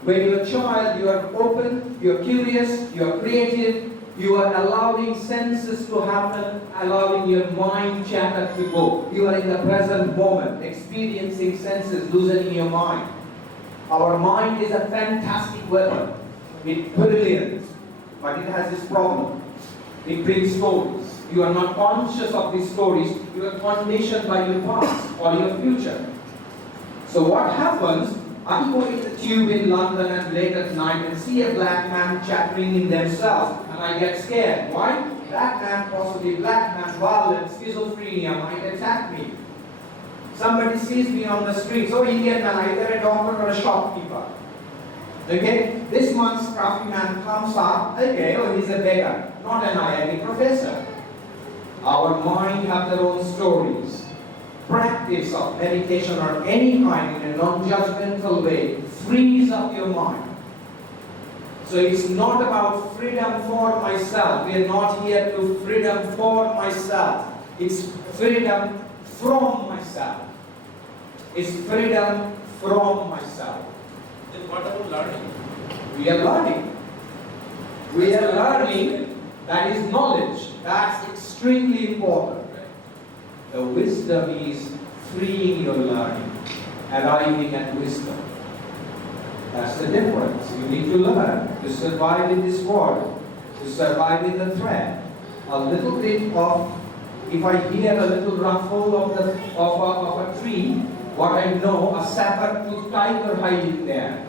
When you're a child, you are open, you're curious, you're creative, you are allowing senses to happen, allowing your mind chatter to go. You are in the present moment, experiencing senses, loosening your mind. Our mind is a fantastic weapon. It's brilliant, but it has this problem. It brings stories. You are not conscious of these stories. You are conditioned by your past or your future. So what happens, I go in the tube in London and late at night and see a black man chattering in themselves and I get scared. Why? that man, possibly black man, violent, schizophrenia might attack me. Somebody sees me on the street, so Indian man, either a doctor or a shopkeeper. Okay, this month's crafty man comes up, okay, oh, he's a beggar, not an IIT professor. Our mind have their own stories. Practice of meditation or any kind in a non-judgmental way frees up your mind. So it's not about freedom for myself. We are not here to freedom for myself. It's freedom from myself. It's freedom from myself. Then what about learning? We are learning. We are learning, that is knowledge. That's extremely important. The wisdom is freeing your learning, arriving at wisdom. That's the difference. You need to learn to survive in this world, to survive in the threat. A little bit of, if I hear a little ruffle of a tree, what I know, a saber-toothed tiger hiding there.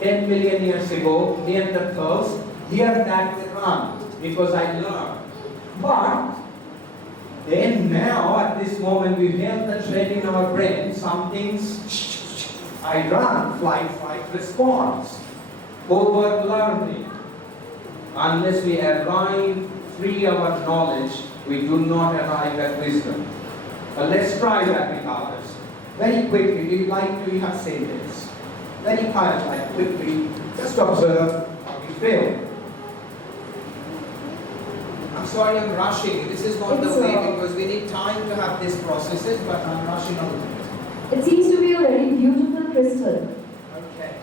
10 million years ago, Neanderthals, here that they run, because I learned. But then now, at this moment, we have the thread in our brain, some things, I run, flight, response, over learning. Unless we arrive, free our knowledge, we do not arrive at wisdom. But let's try that with others. Very quickly, we like to have said this. Very quickly, just observe how we feel. I'm sorry I'm rushing. This is not the way because we need time to have these processes, but I'm rushing a little bit. It seems to be a very beautiful crystal. Okay.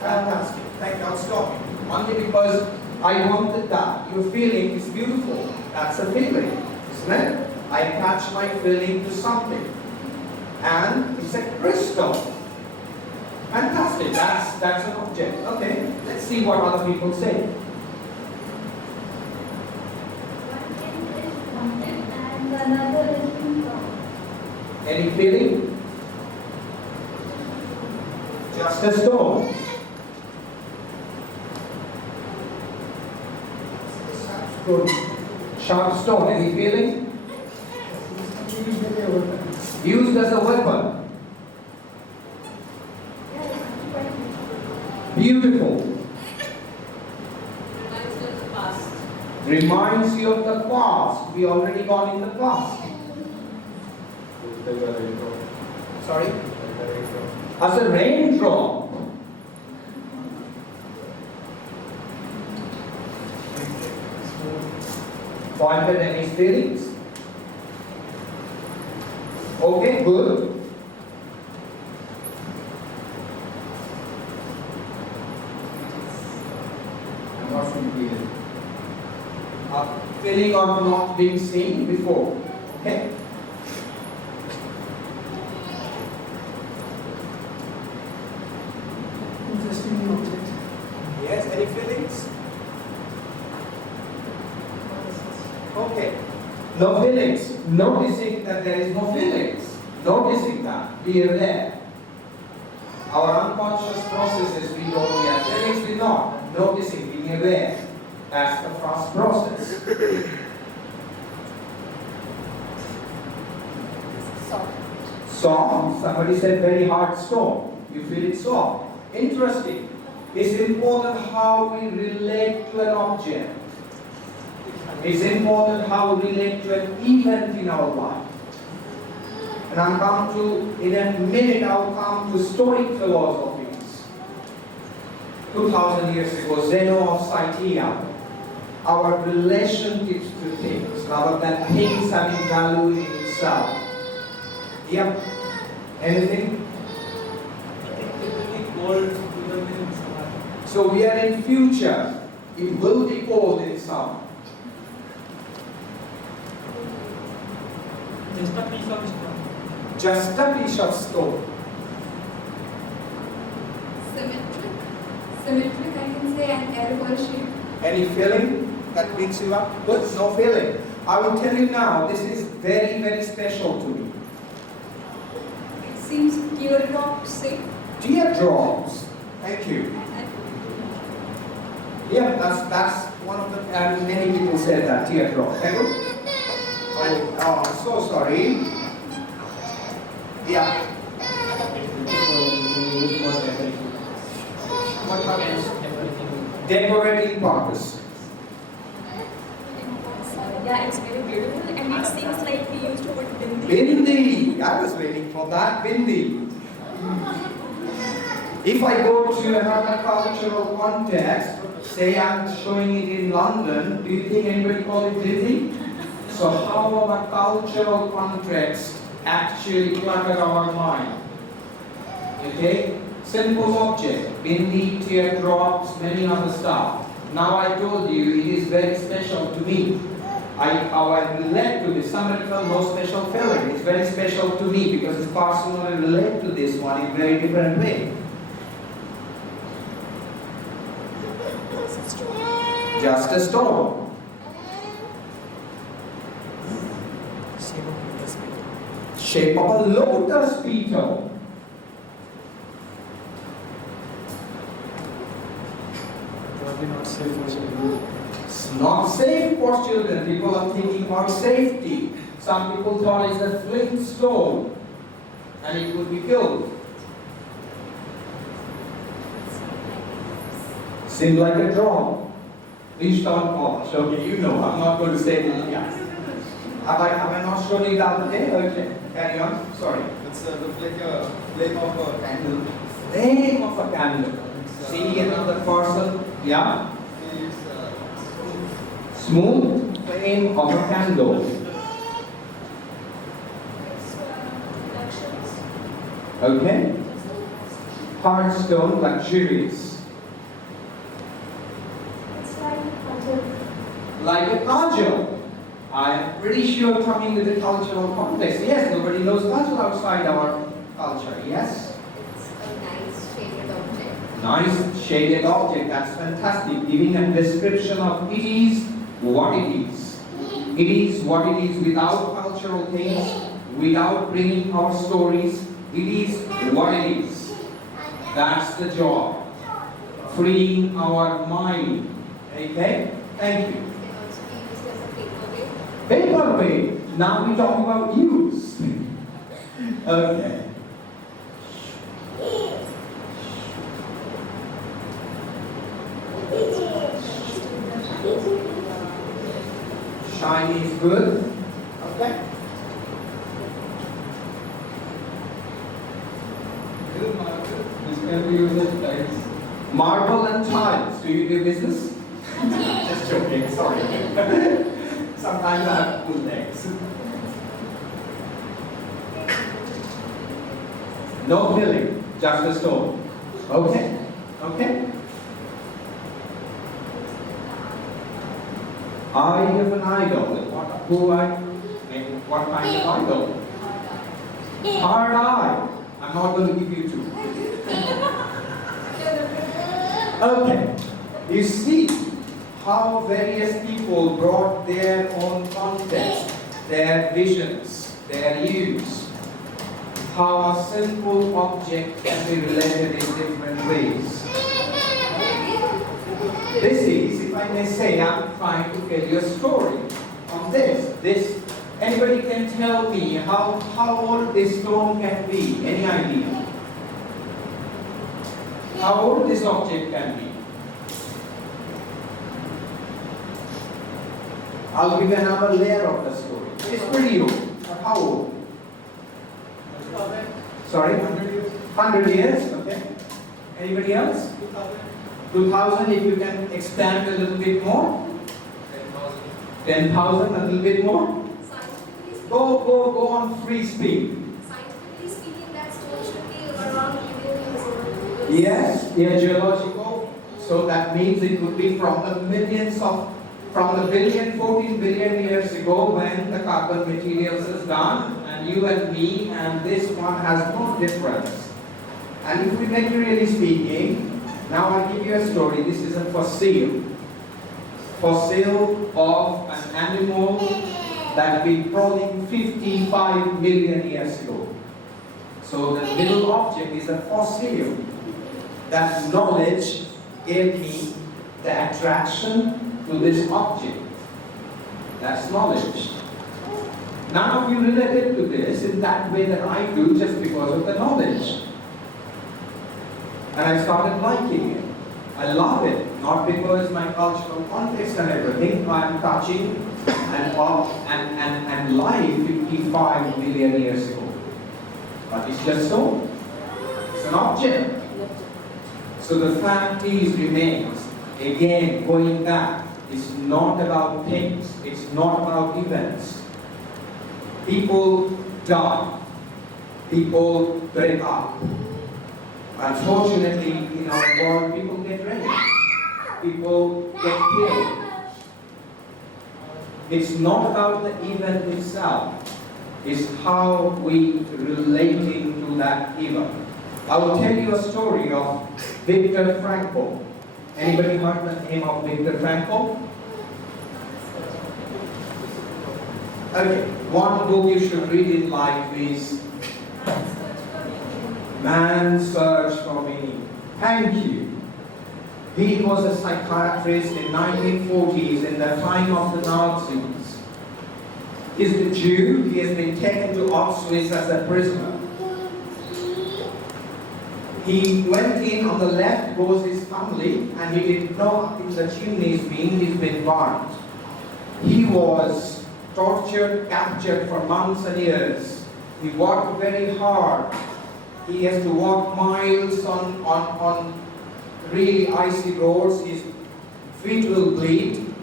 Fantastic. Thank you. I'll stop you. Only because I wanted that. Your feeling is beautiful. That's a feeling, isn't it? I attach my feeling to something. And it's a crystal. Fantastic. That's an object. Okay. Let's see what other people say. And another is being wrong. Any feeling? Just a stone. Sharp stone. Any feeling? Used as a weapon. Beautiful. Reminds you of the past. Reminds you of the past. We already gone in the past. Sorry? As a raindrop. Pointed any feelings? Okay, good. I'm not familiar. A feeling of not being seen before. Okay? Interesting object. Yes, any feelings? Okay. No feelings. Noticing that there is no feelings. Noticing that. Be aware. Our unconscious processes, we don't we have feelings, we not. Noticing, being aware. That's the first process. Soft. Somebody said very hard stone. You feel it soft. Interesting. It's important how we relate to an object. It's important how we relate to an event in our life. And I'll come to, in a minute, I'll come to Stoic philosophies. 2000 years ago, Zeno of Cittia. Our relationships to things, rather than things having value in itself. Yep. Anything? So we are in future. It will be old in some. Just a piece of stone. Just a piece of stone. Symmetric, I can say, and error shape. Any feeling that brings you up? Good, no feeling. I will tell you now, this is very, very special to me. It seems teardrop shape. Teardrops. Thank you. Yeah, that's one of the, and many people said that, teardrop. Oh, so sorry. Yeah. What happens? Decorating purpose. Yeah, it's very beautiful and it seems like we used to put bindi. Bindi. I was waiting for that. Bindi. If I go to another cultural context, say I'm showing it in London, do you think anybody call it bindi? So how our cultural context actually clutter our mind? Okay? Simple object, bindi, teardrops, many other stuff. Now I told you it is very special to me. I relate to this. Somebody felt no special feeling. It's very special to me because it's personally relate to this one in a very different way. Just a stone. Shape of a lotus petal. Probably not safe for children. It's not safe for children. People are thinking about safety. Some people thought it's a flint stone and it would be killed. Seems like a drum. Reached on polish. Okay, you know, I'm not going to say anything else. Have I not shown you the other day? Okay, carry on. Sorry. It's like a flame of a candle. Flame of a candle. See another person. Yeah. Smooth flame of a candle. Okay. Hard stone, luxurious. It's like a puzzle. Like a kajal. I'm pretty sure coming with the cultural context. Yes, nobody knows kajal outside our culture. Yes? It's a nice shaded object. Nice shaded object. That's fantastic. Giving a description of it is what it is. It is what it is without cultural things, without bringing our stories. It is what it is. That's the job. Freeing our mind. Okay? Thank you. Paperweight. Now we talk about use. Okay. Shiny is good. Okay. This can be used as tiles. Marble and tiles. Do you do business? Just joking. Sorry. Sometimes I have full legs. No filling, just a stone. Okay? Okay? I have an idol. What kind of idol? Hard eye. I'm not going to give you two. Okay. You see how various people brought their own context, their visions, their use. How a simple object can be related in different ways. This is, if I may say, I'm trying to tell you a story on this. Anybody can tell me how old this stone can be? Any idea? How old this object can be? I'll give you another layer of the story. It's pretty old. But how old? Sorry? 100 years. 100 years, okay. Anybody else? 2000, if you can expand a little bit more. 10,000, a little bit more. Go on free speed. Scientifically speaking, that stone should be around 1 million years old. Yes, yeah, geological. So that means it would be from the 14 billion years ago when the carbon materials is done, and you and me, and this one has no difference. And if we materially speaking, now I'll give you a story. This is a fossil. Fossil of an animal that been crawling 55 million years ago. So the little object is a fossil. That knowledge gave me the attraction to this object. That's knowledge. None of you related to this in that way that I do just because of the knowledge. And I started liking it. I love it, not because my cultural context and everything. I'm touching and life 55 million years ago. But it's just so. It's an object. So the fact is, remains, again, going back, it's not about things, it's not about events. People die, people break up. Unfortunately, in our world, people get raped, people get killed. It's not about the event itself, it's how we relating to that event. I will tell you a story of Viktor Frankl. Anybody heard the name of Viktor Frankl? Okay, one book you should read in life is Man's Search for Meaning. Thank you. He was a psychiatrist in 1940s in the time of the Nazis. He's a Jew. He has been taken to Auschwitz as a prisoner. He went in, on the left was his family, and he didn't know if the chimney is he's been burnt. He was tortured, captured for months and years. He worked very hard. He has to walk miles on really icy roads. His feet will bleed.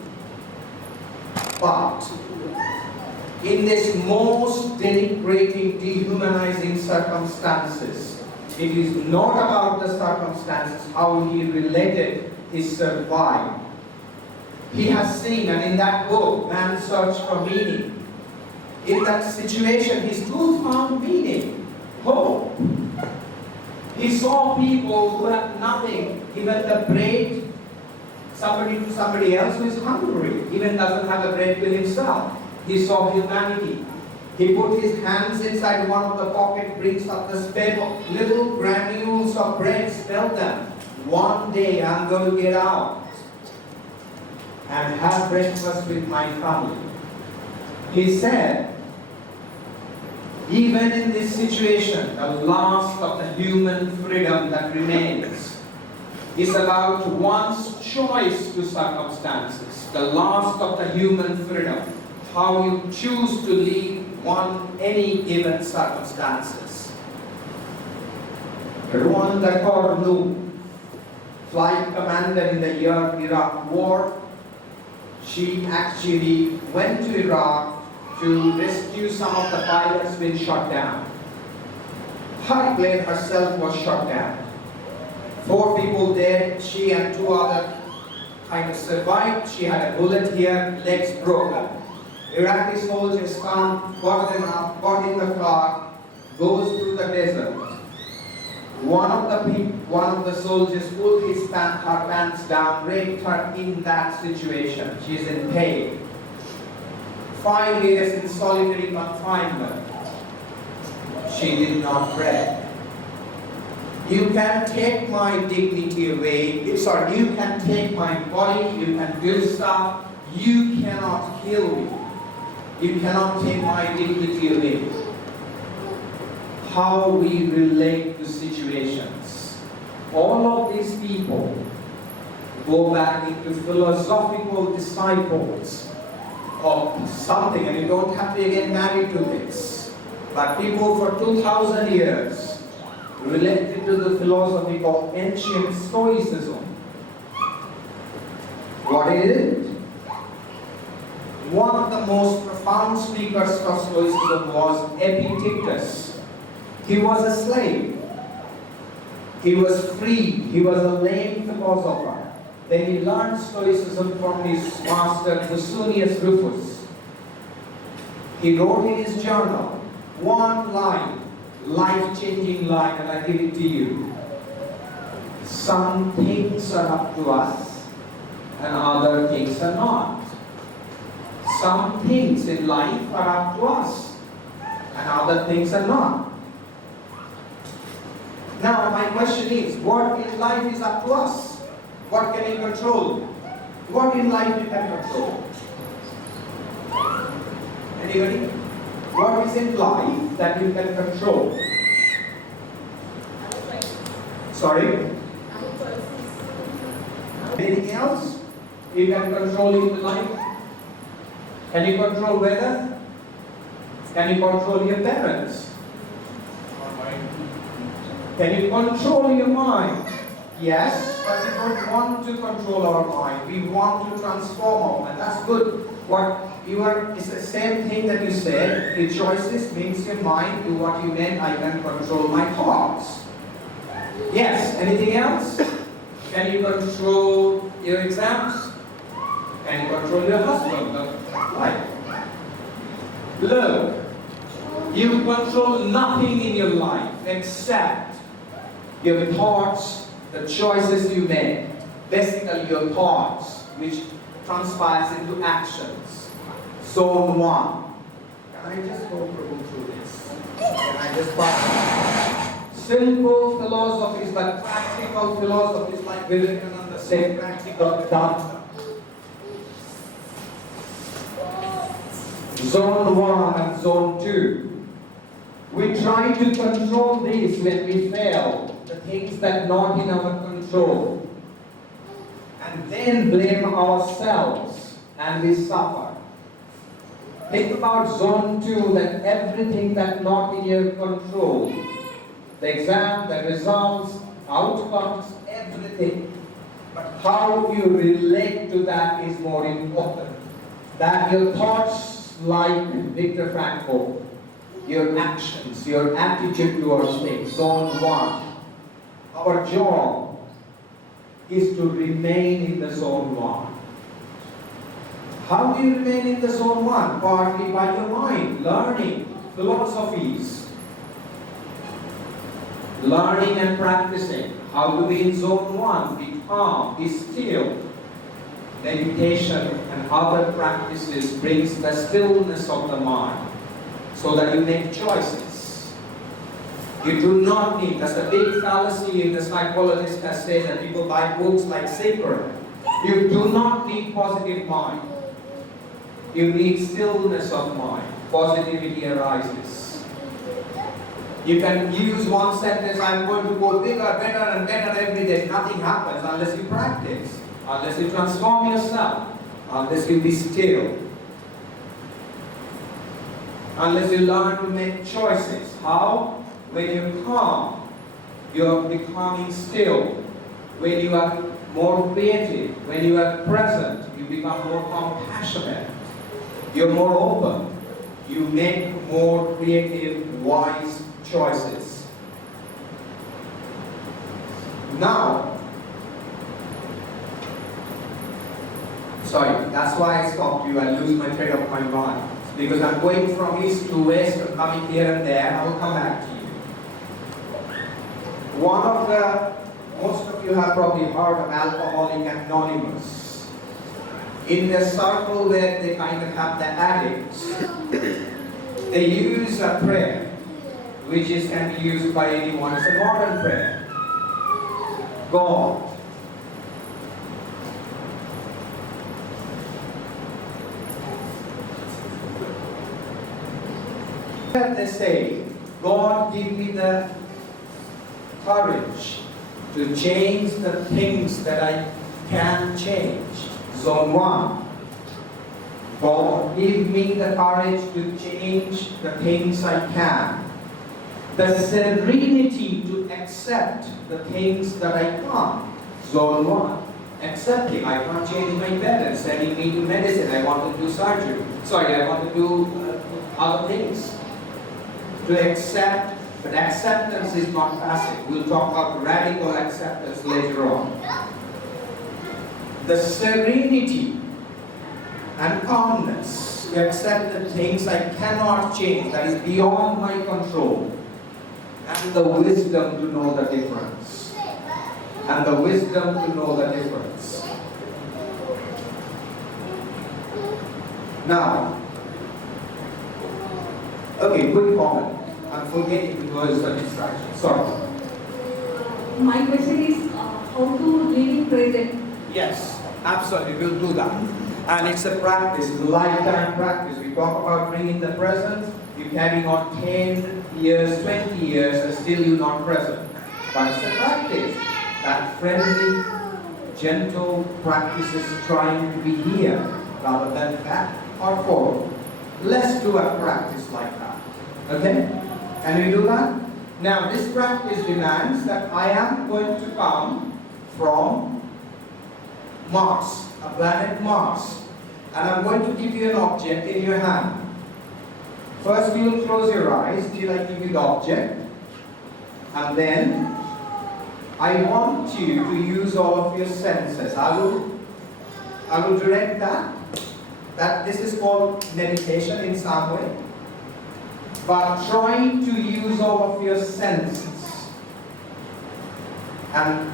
But in this most denigrating, dehumanizing circumstances, it is not about the circumstances, how he related, he survived. He has seen, and in that book, Man's Search for Meaning, in that situation, he still found meaning, hope. He saw people who have nothing, even the bread, somebody to somebody else who is hungry, even doesn't have a bread with himself. He saw humanity. He put his hands inside one of the pocket, brings up the speck of little granules of bread, smell them. One day I'm going to get out and have breakfast with my family. He said, even in this situation, the last of the human freedom that remains is about one's choice to circumstances. The last of the human freedom, how you choose to live any given circumstances. Rwanda Kornu, flight commander in the Iraq war, she actually went to Iraq to rescue some of the pilots been shot down. Her plane herself was shot down. 4 people dead, she and 2 other kind of survived. She had a bullet here, legs broken. Iraqi soldiers come, got them up, got in the car, goes through the desert. One of the soldiers pulled her pants down, raped her in that situation. She is in pain. 5 years in solitary confinement. She did not pray. You can take my dignity away. You can take my body, you can do stuff. You cannot kill me. You cannot take my dignity away. How we relate to situations. All of these people go back into philosophical disciples of something, and you don't have to get married to this. But people for 2,000 years related to the philosophy called ancient Stoicism. What is it? One of the most profound speakers of Stoicism was Epictetus. He was a slave. He was free. He was a lame philosopher. Then he learned Stoicism from his master Musonius Rufus. He wrote in his journal one line, life-changing line, and I give it to you. Some things are up to us, and other things are not. Some things in life are up to us, and other things are not. Now, my question is, what in life is up to us? What can you control? What in life you can control? Anybody? What is in life that you can control? Sorry? Anything else you can control in life? Can you control weather? Can you control your parents? Can you control your mind? Yes, but we don't want to control our mind. We want to transform our mind. That's good. It's the same thing that you said. Your choices means your mind. Do what you meant. I can control my thoughts. Yes. Anything else? Can you control your exams? Can you control your husband? Right. Look, you control nothing in your life except your thoughts, the choices you make. Basically your thoughts, which transpires into actions. Zone 1. Can I just go through this? Can I just pass? Simple philosophies, but practical philosophies like Vivekananda said, practical done. Zone 1 and Zone 2. We try to control this when we fail, the things that are not in our control. And then blame ourselves and we suffer. Think about Zone 2, that everything that's not in your control. The exam, the results, outcomes, everything. But how you relate to that is more important. That your thoughts, like Viktor Frankl, your actions, your attitude towards things. Zone 1. Our job is to remain in the Zone 1. How do you remain in the Zone 1? Partly by your mind, learning philosophies. Learning and practicing. How to be in Zone 1? Be calm, be still. Meditation and other practices brings the stillness of the mind so that you make choices. You do not need, that's the big fallacy in the psychologist has said that people buy books like Saper. You do not need positive mind. You need stillness of mind. Positivity arises. You can use one sentence, I'm going to go bigger, better and better every day. Nothing happens unless you practice, unless you transform yourself, unless you be still. Unless you learn to make choices. How? When you're calm, you're becoming still. When you are more creative, when you are present, you become more compassionate. You're more open. You make more creative, wise choices. Now, sorry, that's why I stopped you. I lose my thread of my mind. Because I'm going from east to west and coming here and there. I will come back to you. Most of you have probably heard of Alcoholic Anonymous. In the circle where they kind of have the addicts, they use a prayer, which can be used by anyone. It's a modern prayer. God, they say, God, give me the courage to change the things that I can change. Zone 1. God, give me the courage to change the things I can. The serenity to accept the things that I can't. Zone 1. Accepting, I can't change my parents, sending me to medicine, I want to do surgery. Sorry, I want to do other things. To accept, but acceptance is not passive. We'll talk about radical acceptance later on. The serenity and calmness to accept the things I cannot change, that is beyond my control, and the wisdom to know the difference. And the wisdom to know the difference. Now, okay, quick comment. I'm forgetting because of distraction. Sorry. My question is how to live in present. Yes. Absolutely, we'll do that. And it's a practice, lifetime practice. We talk about bringing the present. You carry on 10 years, 20 years, and still you're not present. But it's a practice. That friendly, gentle practice is trying to be here rather than back or forward. Let's do a practice like that. Okay? Can we do that? Now, this practice demands that I am going to come from Mars, a planet Mars. And I'm going to give you an object in your hand. First, you will close your eyes till I give you the object. And then, I want you to use all of your senses. I will direct that this is called meditation in some way. But try to use all of your senses. And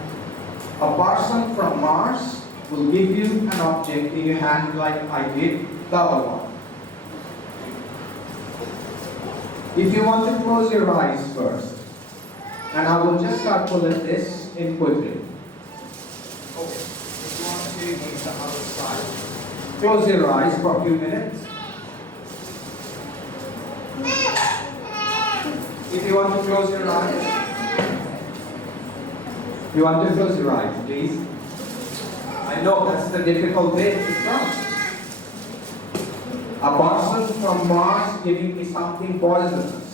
a person from Mars will give you an object in your hand like I did the other one. If you want to close your eyes first, and I will just start pulling this in quickly. Okay, if you want to use the other side, close your eyes for a few minutes. If you want to close your eyes, please. I know that's the difficult bit to start. A person from Mars giving me something poisonous.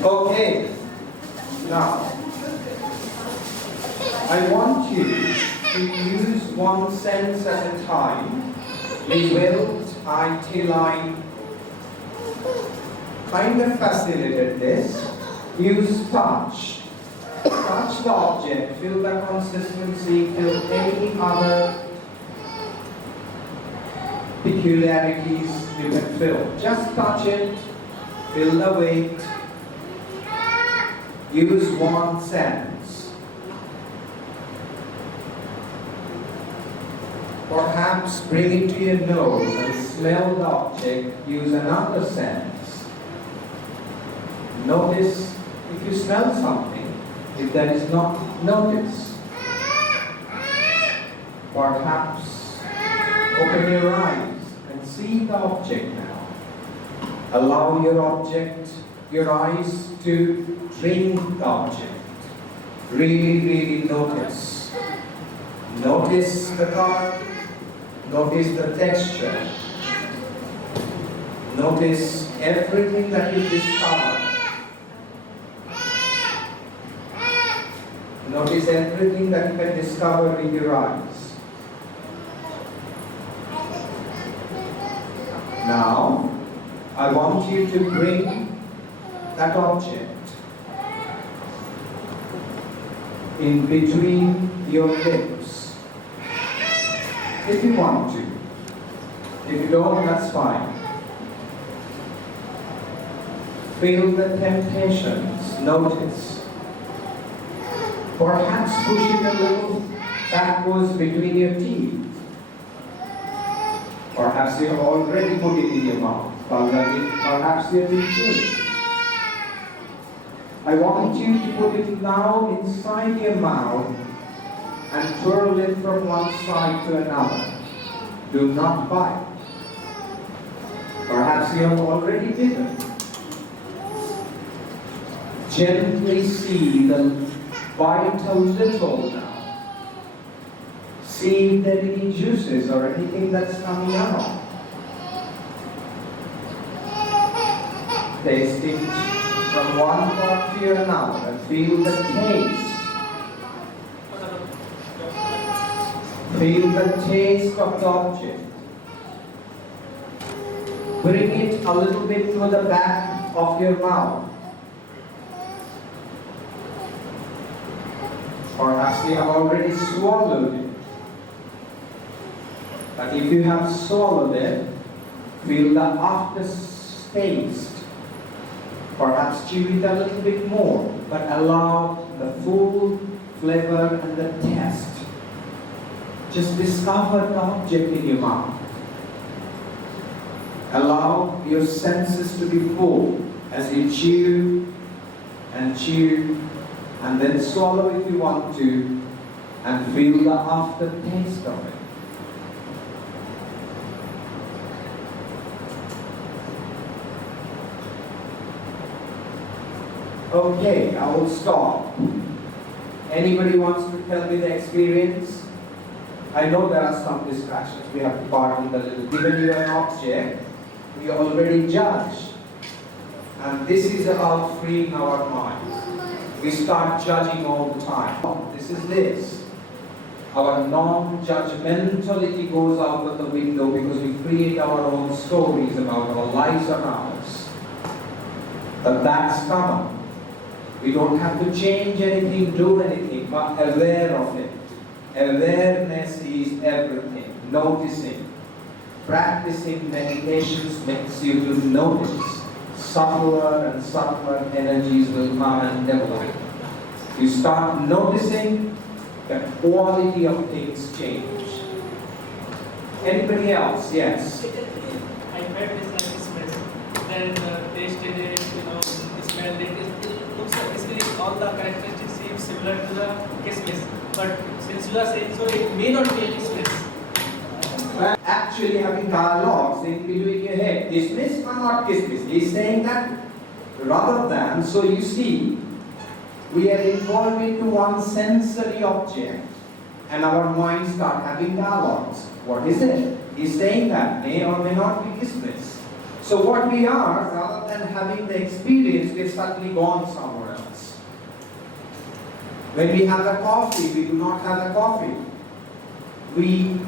Okay, now I want you to use one sense at a time. We will, till I kind of facilitated this, use touch. Touch the object, feel the consistency, feel any other peculiarities you can feel. Just touch it, feel the weight. Use one sense. Perhaps bring it to your nose and smell the object. Use another sense. Notice if you smell something, if there is not, notice. Perhaps open your eyes and see the object now. Allow your eyes to drink the object. Really notice. Notice the color. Notice the texture. Notice everything that you discover. Notice everything that you can discover with your eyes. Now, I want you to bring that object in between your lips. If you want to. If you don't, that's fine. Feel the temptations. Notice. Perhaps push it a little backwards between your teeth. Perhaps you have already put it in your mouth. Perhaps you're too. I want you to put it now inside your mouth and twirl it from one side to another. Do not bite. Perhaps you have already bitten. Gently see the bite a little now. See if there are any juices or anything that's coming out. Taste it from one part to another and feel the taste. Feel the taste of the object. Bring it a little bit to the back of your mouth. Perhaps you have already swallowed it. But if you have swallowed it, feel the aftertaste. Perhaps chew it a little bit more, but allow the full flavor and the taste. Just discover the object in your mouth. Allow your senses to be full as you chew and then swallow if you want to, and feel the aftertaste of it. Okay, I will stop. Anybody wants to tell me the experience? I know there are some distractions. We have to pardon the little. Given you an object, we already judge. And this is about freeing our minds. We start judging all the time. This is this. Our non-judgmentality goes out of the window because we create our own stories about our lives around us. But that's common. We don't have to change anything, do anything, but aware of it. Awareness is everything. Noticing. Practicing meditations makes you to notice. Subtler and subtler energies will come and develop. You start noticing, the quality of things change. Anybody else? Yes. I felt this like Christmas. Then tasted it, smelled it. It looks like basically all the characteristics seem similar to the kismis. But since you are saying so, it may not be a kismis. Actually having dialogues in between your head. Kismis or not kismis? He's saying that rather than, so you see, we are involved into one sensory object and our minds start having dialogues. What is it? He's saying that may or may not be kismis. So what we are, rather than having the experience, we've suddenly gone somewhere else. When we have a coffee, we do not have a coffee. We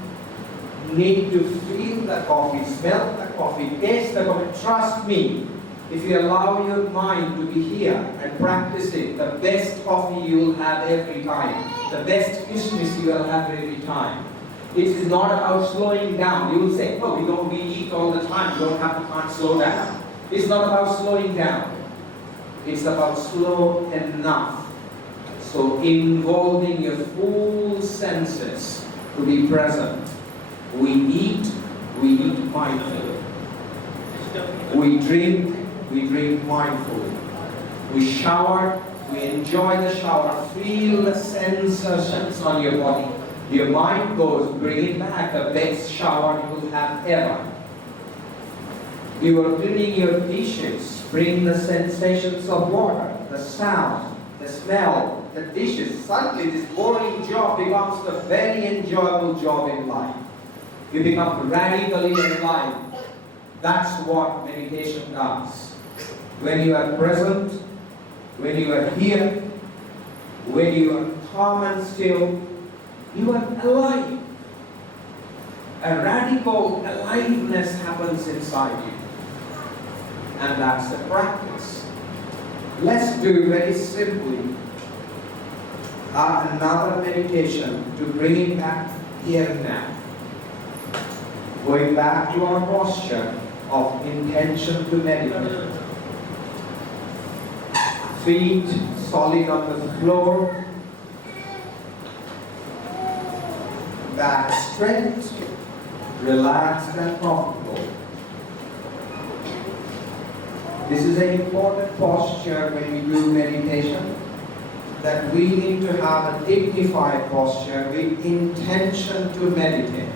need to feel the coffee, smell the coffee, taste the coffee. Trust me, if you allow your mind to be here and practice it, the best coffee you will have every time. The best kismis you will have every time. It is not about slowing down. You will say, oh, we eat all the time. You can't slow down. It's not about slowing down. It's about slow enough. So involving your full senses to be present. We eat mindfully. We drink mindfully. We shower, we enjoy the shower, feel the sensations on your body. Your mind goes, bring it back, the best shower you will have ever. You are cleaning your dishes, bring the sensations of water, the sound, the smell, the dishes. Suddenly this boring job becomes the very enjoyable job in life. You become radically alive. That's what meditation does. When you are present, when you are here, when you are calm and still, you are alive. A radical aliveness happens inside you. And that's the practice. Let's do very simply another meditation to bring it back here and now. Going back to our posture of intention to meditate. Feet solid on the floor. Back straight, relaxed and comfortable. This is an important posture when we do meditation, that we need to have a dignified posture with intention to meditate.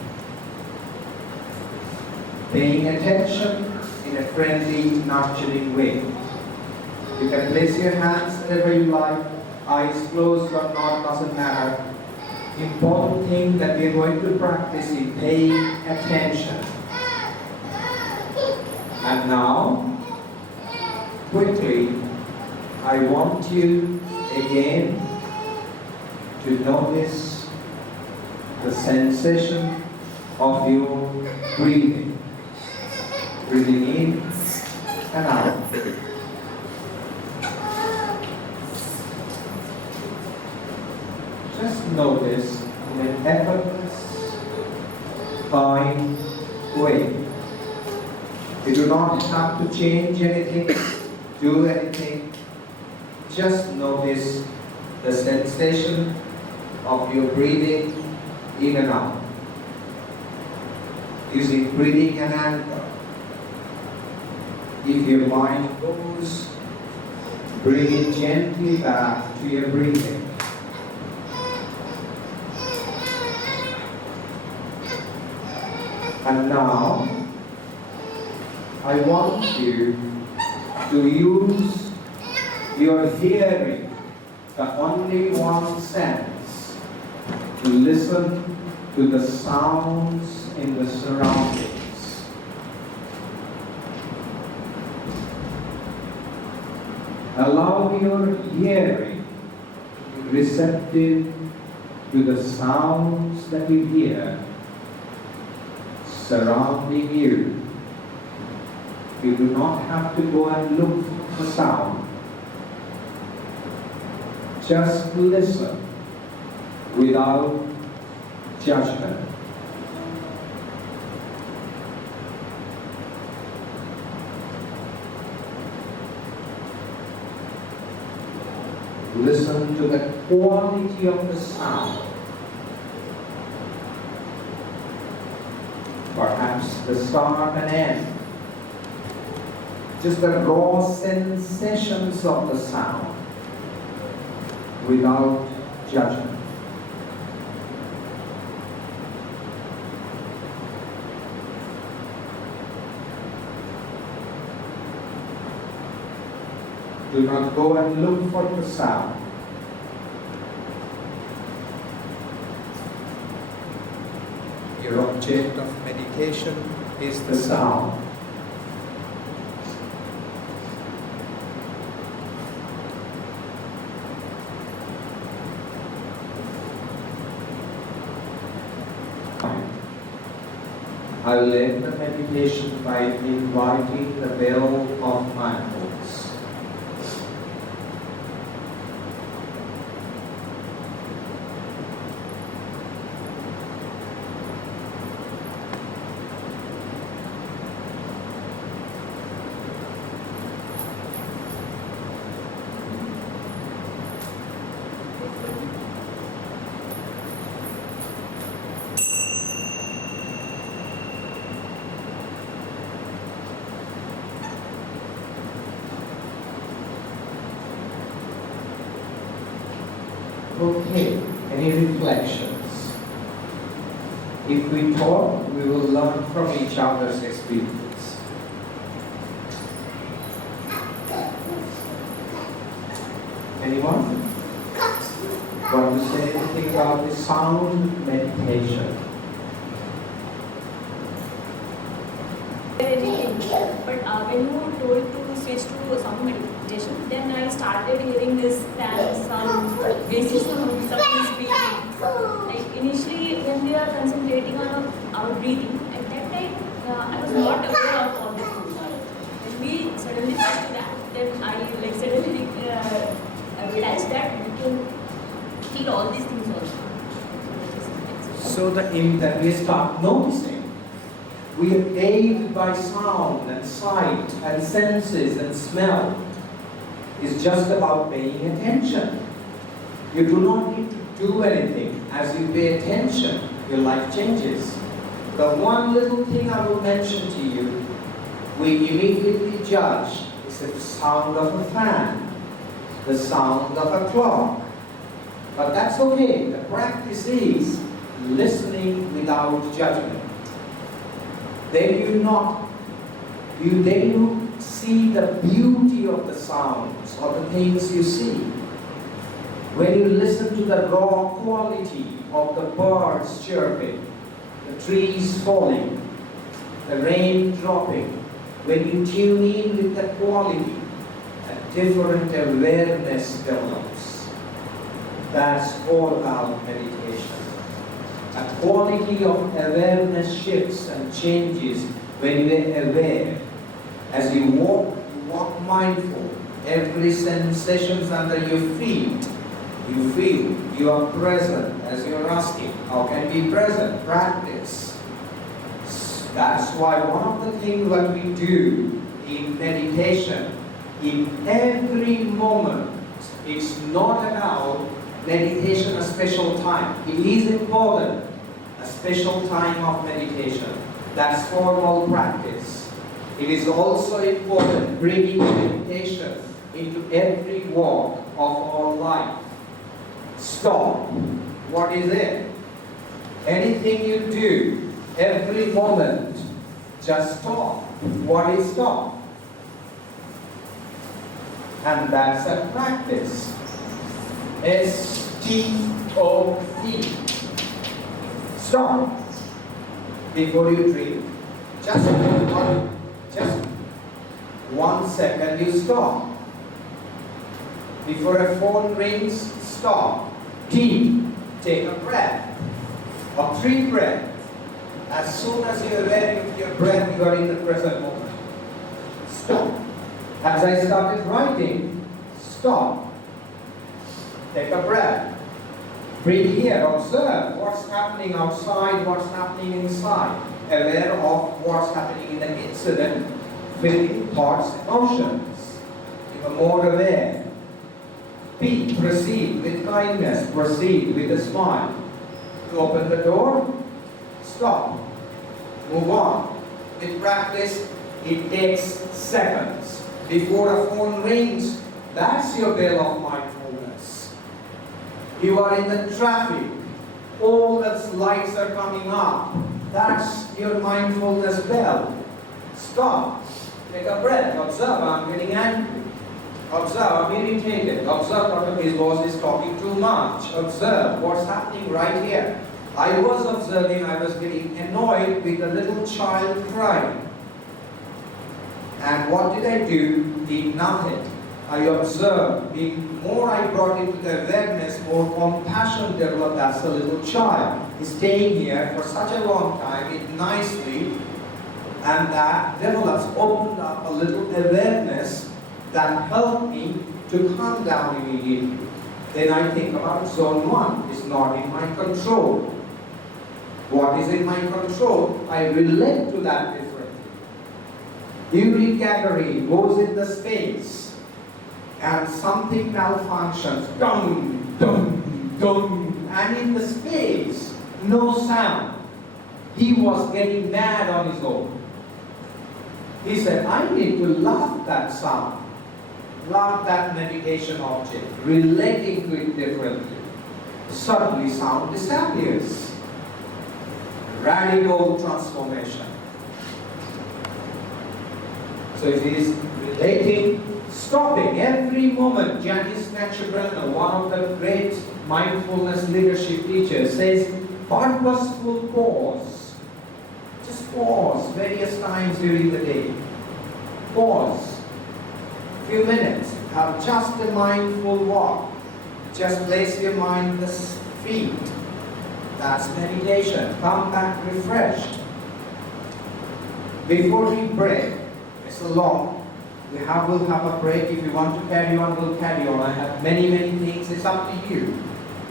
Paying attention in a friendly, nurturing way. You can place your hands wherever you like, eyes closed or not, doesn't matter. Important thing that we are going to practice is paying attention. And now, quickly, I want you again to notice the sensation of your breathing. Breathing in and out. Just notice in an effortless, kind way. You do not have to change anything, do anything. Just notice the sensation of your breathing in and out. Using breathing and anchor. If your mind goes, bring it gently back to your breathing. And now, I want you to use your hearing, the only one sense, to listen to the sounds in the surroundings. Allow your hearing to be receptive to the sounds that you hear surrounding you. You do not have to go and look for the sound. Just listen without judgment. Listen to the quality of the sound. Perhaps the start and end. Just the raw sensations of the sound without judgment. Do not go and look for the sound. Your object of meditation is the sound. I will end the meditation by inviting the bell of mindfulness. Okay, any reflections? If we talk, we will learn from each other's experience. Anyone? Want to say anything about the sound meditation? But when you told to switch to sound meditation, then I started hearing this fan sound, basic sound, something speaking. Like initially, when we are concentrating on our breathing, at that time I was not aware of all this. When we suddenly switched to that, then I like suddenly realized that we can feel all these things also. So that we start noticing. We are aided by sound and sight and senses and smell. It's just about paying attention. You do not need to do anything. As you pay attention, your life changes. The one little thing I will mention to you, we immediately judge is the sound of a fan, the sound of a clock. But that's okay. The practice is listening without judgment. Then you see the beauty of the sounds or the things you see. When you listen to the raw quality of the birds chirping, the trees falling, the rain dropping, when you tune in with the quality, a different awareness develops. That's all about meditation. A quality of awareness shifts and changes when you are aware. As you walk mindful. Every sensations under your feet, you feel you are present. As you are asking, how can we be present? Practice. That's why one of the things that we do in meditation, in every moment, it's not about meditation a special time. It is important, a special time of meditation. That's formal practice. It is also important bringing meditation into every walk of our life. Stop. What is it? Anything you do, every moment, just stop. What is stop? And that's a practice. S-T-O-P. Stop. Before you drink, just 1 second you stop. Before a phone rings, stop. Deep. Take a breath. Or 3 breaths. As soon as you are aware of your breath, you are in the present moment. Stop. As I started writing, stop. Take a breath. Breathe here. Observe what's happening outside, what's happening inside. Aware of what's happening in the incident, feeling, thoughts, emotions. You are more aware. P. Proceed with kindness. Proceed with a smile. To open the door, stop. Move on. With practice, it takes seconds. Before a phone rings, that's your bell of mindfulness. You are in the traffic. All the lights are coming up. That's your mindfulness bell. Stop. Take a breath. Observe, I'm getting angry. Observe, I'm irritated. Observe, Dr. Biswas is talking too much. Observe what's happening right here. I was observing, I was getting annoyed with a little child crying. And what did I do? Did nothing. I observed. The more I brought into the awareness, more compassion developed. That's a little child. He's staying here for such a long time, it nicely, and that develops, opened up a little awareness that helped me to calm down immediately. Then I think about zone 1. It's not in my control. What is in my control? I relate to that differently. Uric acid goes in the space and something malfunctions. Dum, dum, dum. And in the space, no sound. He was getting mad on his own. He said, I need to love that sound. Love that meditation object, relating to it differently. Suddenly sound disappears. Radical transformation. So it is relating, stopping every moment. Janice Natcher-Brenner, one of the great mindfulness leadership teachers, says purposeful pause. Just pause various times during the day. Pause. Few minutes, have just a mindful walk. Just place your mind at the feet. That's meditation. Come back refreshed. Before we break, it's a long. We'll have a break. If you want to carry on, we'll carry on. I have many things. It's up to you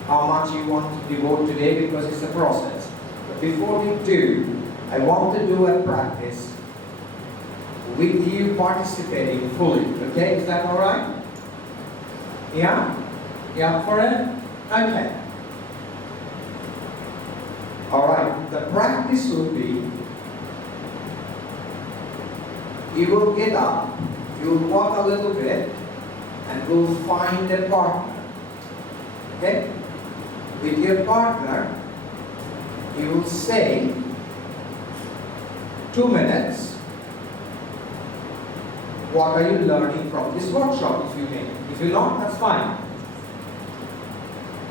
how much you want to devote today because it's a process. But before we do, I want to do a practice with you participating fully. Okay, is that all right? Yeah? Yeah, for it? Okay. All right, the practice will be, you will get up, you will walk a little bit, and we'll find a partner. Okay? With your partner, you will say 2 minutes. What are you learning from this workshop, if you may? If you're not, that's fine.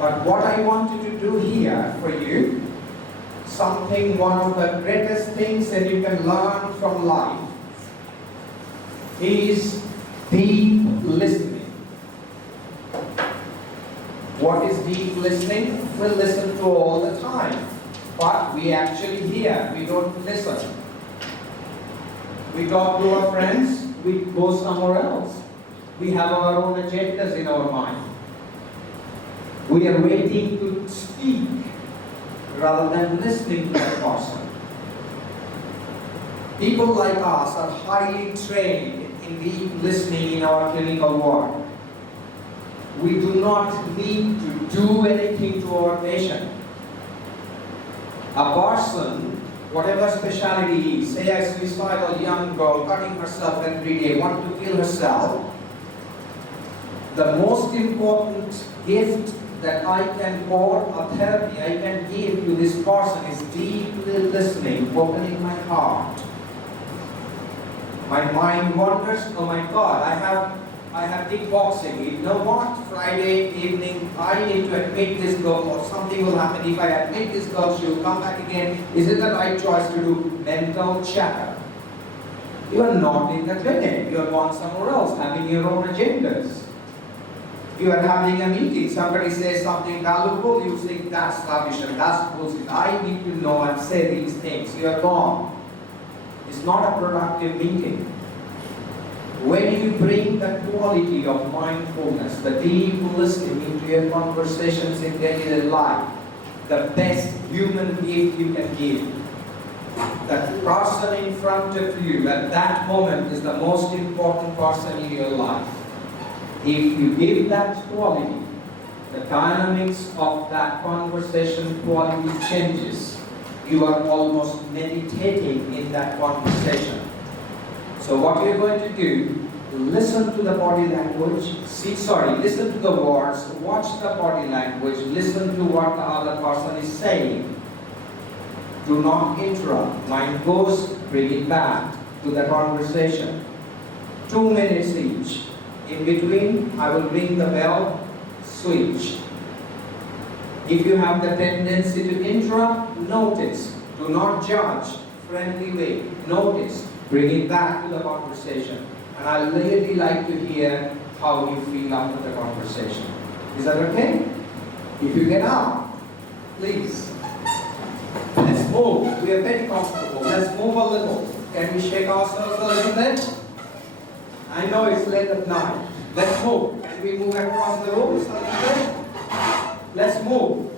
But what I wanted to do here for you, something, one of the greatest things that you can learn from life is deep listening. What is deep listening? We listen to all the time, but we actually hear, we don't listen. We talk to our friends, we go somewhere else. We have our own agendas in our mind. We are waiting to speak rather than listening to that person. People like us are highly trained in deep listening in our clinical work. We do not need to do anything to our patient. A person, whatever specialty is, say a suicidal young girl cutting herself every day, want to kill herself, the most important gift that I can, or a therapy I can give to this person is deeply listening, opening my heart. My mind wanders, oh my God, I have kickboxing. You know what? Friday evening, I need to admit this girl, or something will happen. If I admit this girl, she will come back again. Is it the right choice to do mental checkup? You are not in the clinic. You are gone somewhere else, having your own agendas. You are having a meeting. Somebody says something valuable. You think that's rubbish and that's bullshit. I need to know and say these things. You are gone. It's not a productive meeting. When you bring the quality of mindfulness, the deep listening into your conversations in daily life, the best human gift you can give. The person in front of you at that moment is the most important person in your life. If you give that quality, the dynamics of that conversation quality changes. You are almost meditating in that conversation. So what you're going to do, listen to the body language, listen to the words, watch the body language, listen to what the other person is saying. Do not interrupt. Mind goes, bring it back to the conversation. 2 minutes each. In between, I will ring the bell, switch. If you have the tendency to interrupt, notice. Do not judge. Friendly way. Notice. Bring it back to the conversation. And I really like to hear how you feel after the conversation. Is that okay? If you get up, please. Let's move. We are very comfortable. Let's move a little. Can we shake ourselves a little bit? I know it's late at night. Let's move. Can we move across the room a little bit? Let's move.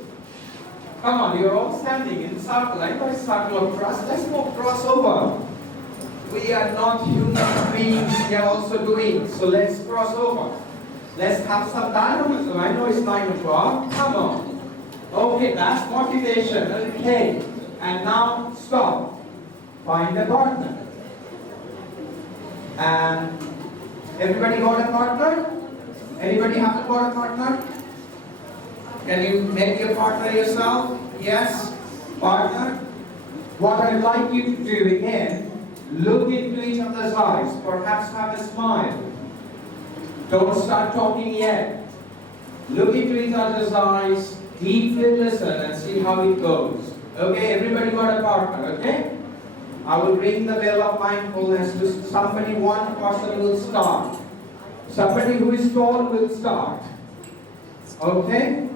Come on, you're all standing in circle. I know it's circle of trust. Let's move, cross over. We are not human beings, we are also doing. So let's cross over. Let's have some dynamism. I know it's 9 o'clock. Come on. Okay, that's motivation. Okay. And now stop. Find a partner. And everybody got a partner? Anybody haven't got a partner? Can you make your partner yourself? Yes? Partner? What I'd like you to do again, look into each other's eyes. Perhaps have a smile. Don't start talking yet. Look into each other's eyes, deeply listen and see how it goes. Okay, everybody got a partner, okay? I will ring the bell of mindfulness to somebody, one person will start. Somebody who is tall will start. Okay?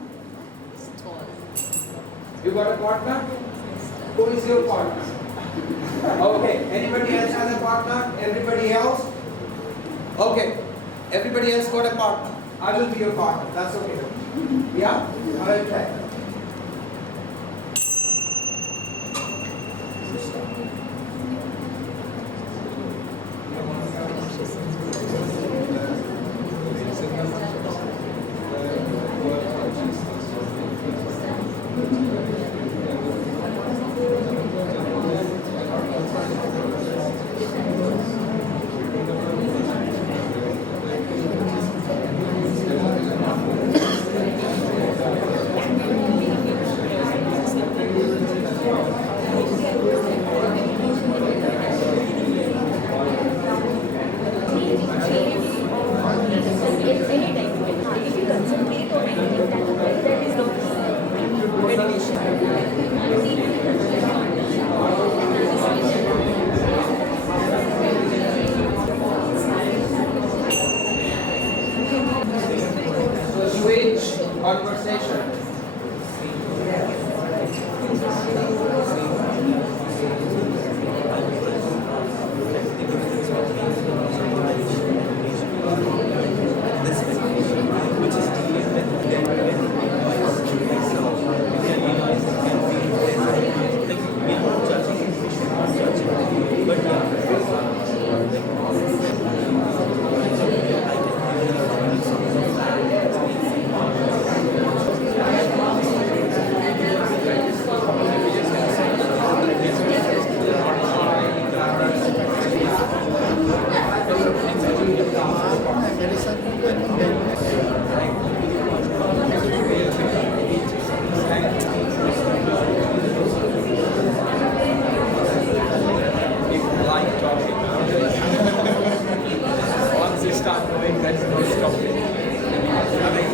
You got a partner? Who is your partner? Okay, anybody else has a partner? Everybody else? Okay, everybody else got a partner. I will be your partner, that's okay. Yeah? Okay.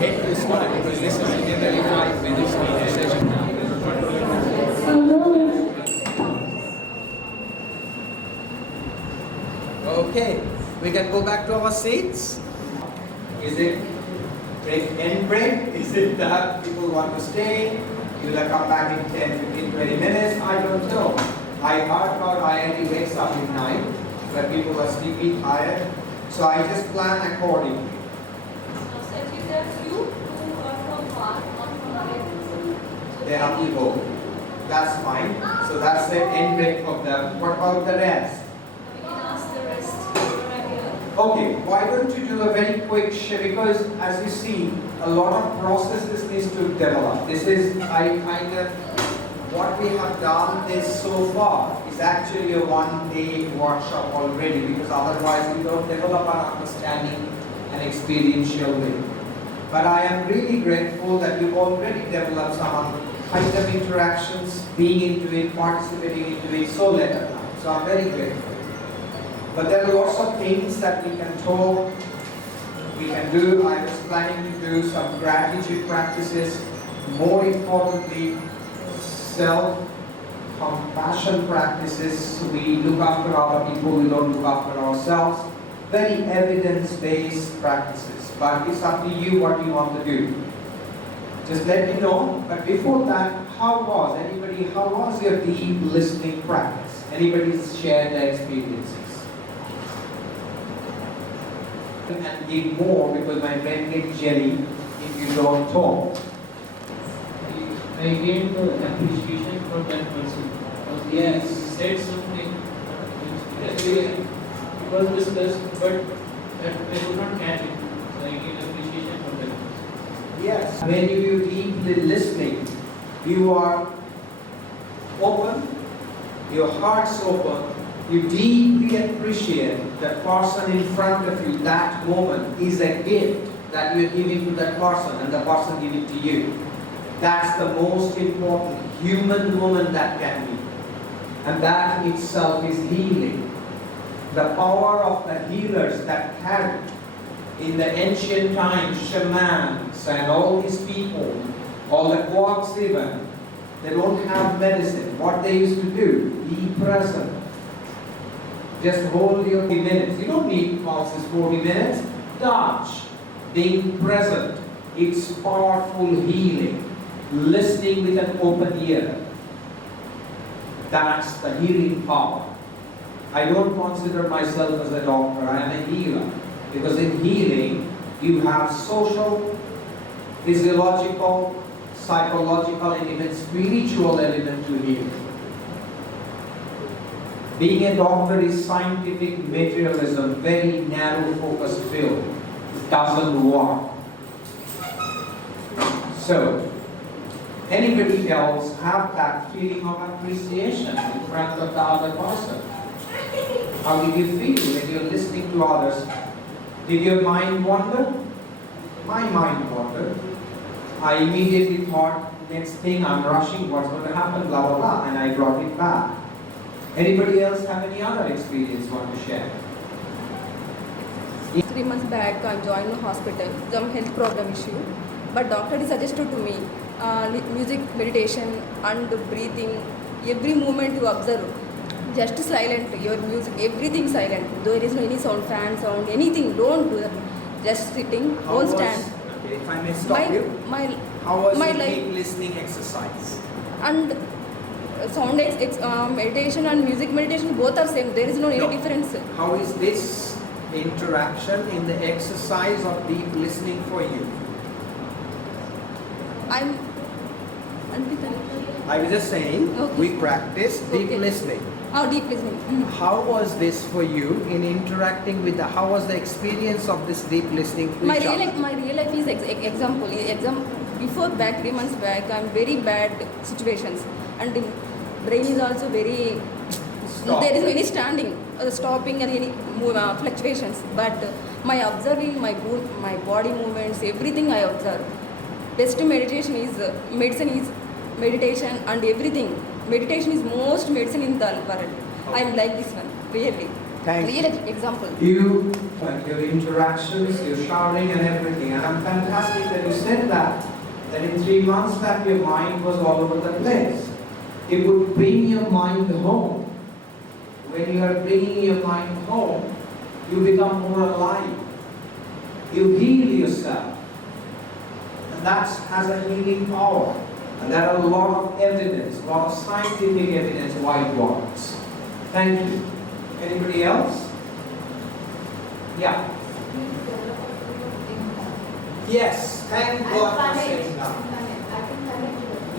hate to start because this is generally 5 minutes session. Okay, we can go back to our seats. Is it end break? Is it that people want to stay? You will come back in 10, 15, 20 minutes? I don't know. I heard about IIT wakes up at night where people are sleepy, tired. So I just plan accordingly. They have to go. That's fine. So that's the end break for them. What about the rest? Okay, why don't you do a very quick share, because as you see, a lot of processes needs to develop. This is, what we have done is so far is actually a one-day workshop already, because otherwise we don't develop our understanding and experiential way. But I am really grateful that you've already developed some kind of interactions, being into it, participating into it, so later. So I'm very grateful. But there are lots of things that we can talk, we can do. I was planning to do some gratitude practices, more importantly, self-compassion practices. So we look after other people, we don't look after ourselves. Very evidence-based practices. But it's up to you what you want to do. Just let me know. But before that, how was your deep listening practice? Anybody's shared their experiences? And give more because my brain gets jelly if you don't talk. I gained appreciation from that person. Yes. He said something which it was discussed, but I could not catch it. So I gained appreciation from that person. Yes. When you deeply listening, you are open, your heart's open. You deeply appreciate the person in front of you. That moment is a gift that you are giving to that person and the person giving to you. That's the most important human moment that can be. And that itself is healing. The power of the healers that had in the ancient times, shamans and all these people, all the quacks even, they don't have medicine. What they used to do, be present. Just hold your 40 minutes. You don't need pulses 40 minutes. Touch. Being present. It's powerful healing. Listening with an open ear. That's the healing power. I don't consider myself as a doctor. I am a healer. Because in healing, you have social, physiological, psychological, and even spiritual element to heal. Being a doctor is scientific materialism, very narrow focus field. It doesn't work. So, anybody else have that feeling of appreciation in front of the other person? How did you feel when you're listening to others? Did your mind wander? My mind wandered. I immediately thought, next thing I'm rushing, what's going to happen, blah, blah, blah, and I brought it back. Anybody else have any other experience want to share? 3 months back, I joined the hospital, some health problem issue. But doctor suggested to me music, meditation, and breathing. Every moment you observe, just silent. Your music, everything silent. There is no any sound, fan sound, anything. Don't do that. Just sitting, don't stand. Okay, if I may stop you. How was your deep listening exercise? And sound meditation and music meditation both are same. There is no any difference. How is this interaction in the exercise of deep listening for you? I was just saying, we practice deep listening. Oh, deep listening. How was this for you in interacting with how was the experience of this deep listening? My real life is example. Before back 3 months back, I'm very bad situations, and the brain is also very. There is no any standing, stopping, and any fluctuations. But my observing my body movements, everything I observe. Best meditation is medicine is meditation and everything. Meditation is most medicine in the world. I like this one really. Thank real example. You, your interactions, your showering and everything, and I'm fantastic that you said that in 3 months that your mind was all over the place. It would bring your mind home. When you are bringing your mind home, you become more alive. You heal yourself. And that has a healing power. And there are a lot of evidence, a lot of scientific evidence why it works. Thank you. Anybody else? Yeah. Yes, thank God for saying that.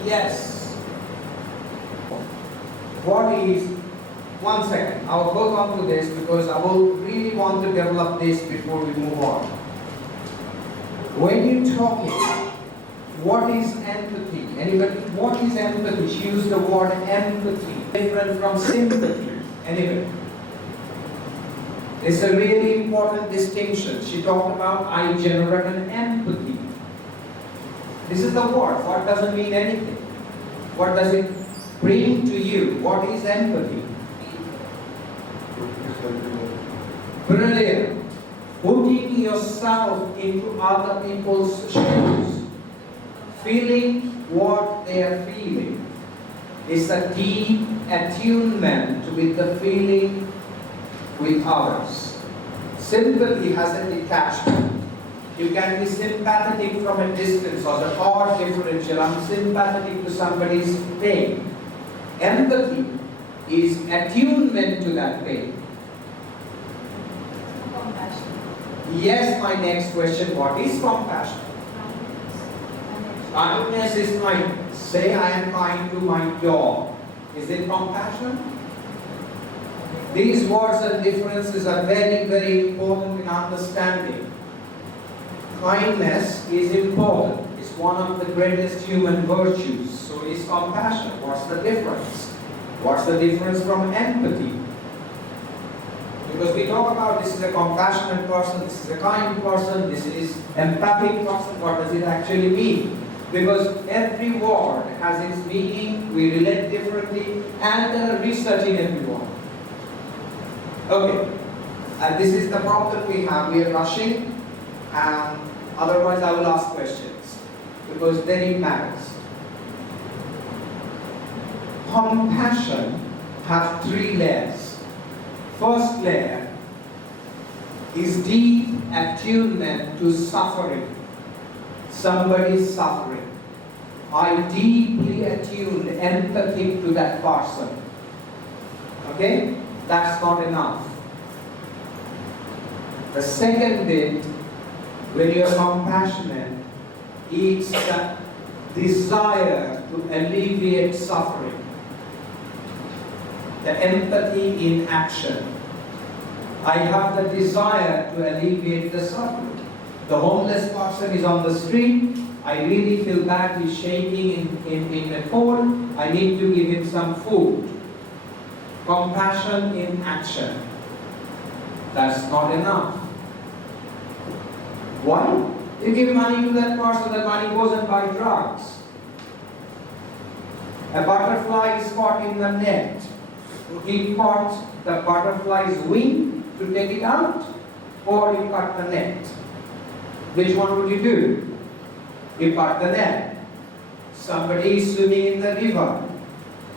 Yes. What is, one second, I'll work on to this because I will really want to develop this before we move on. When you're talking, what is empathy? Anybody? What is empathy? She used the word empathy, different from sympathy. Anybody? It's a really important distinction. She talked about I generate an empathy. This is the word. What doesn't mean anything? What does it bring to you? What is empathy? Brilliant. Putting yourself into other people's shoes. Feeling what they are feeling. It's a deep attunement with the feeling with others. Sympathy has a detachment. You can be sympathetic from a distance or the odd differential. I'm sympathetic to somebody's pain. Empathy is attunement to that pain. Compassion. Yes, my next question, what is compassion? Kindness is kindness. Say I am kind to my dog. Is it compassion? These words and differences are very, very important in understanding. Kindness is important. It's one of the greatest human virtues. So is compassion. What's the difference? What's the difference from empathy? Because we talk about this is a compassionate person, this is a kind person, this is empathic person. What does it actually mean? Because every word has its meaning, we relate differently, and there are research in every word. Okay, and this is the problem we have. We are rushing, and otherwise I will ask questions, because then it matters. Compassion has 3 layers. First layer is deep attunement to suffering. Somebody is suffering. I deeply attuned, empathic to that person. Okay? That's not enough. The second bit, when you are compassionate, it's the desire to alleviate suffering. The empathy in action. I have the desire to alleviate the suffering. The homeless person is on the street. I really feel bad. He's shaking in the cold. I need to give him some food. Compassion in action. That's not enough. Why? You give money to that person, that money goes and buy drugs. A butterfly is caught in the net. He caught the butterfly's wing to take it out, or you cut the net. Which one would you do? You cut the net. Somebody is swimming in the river.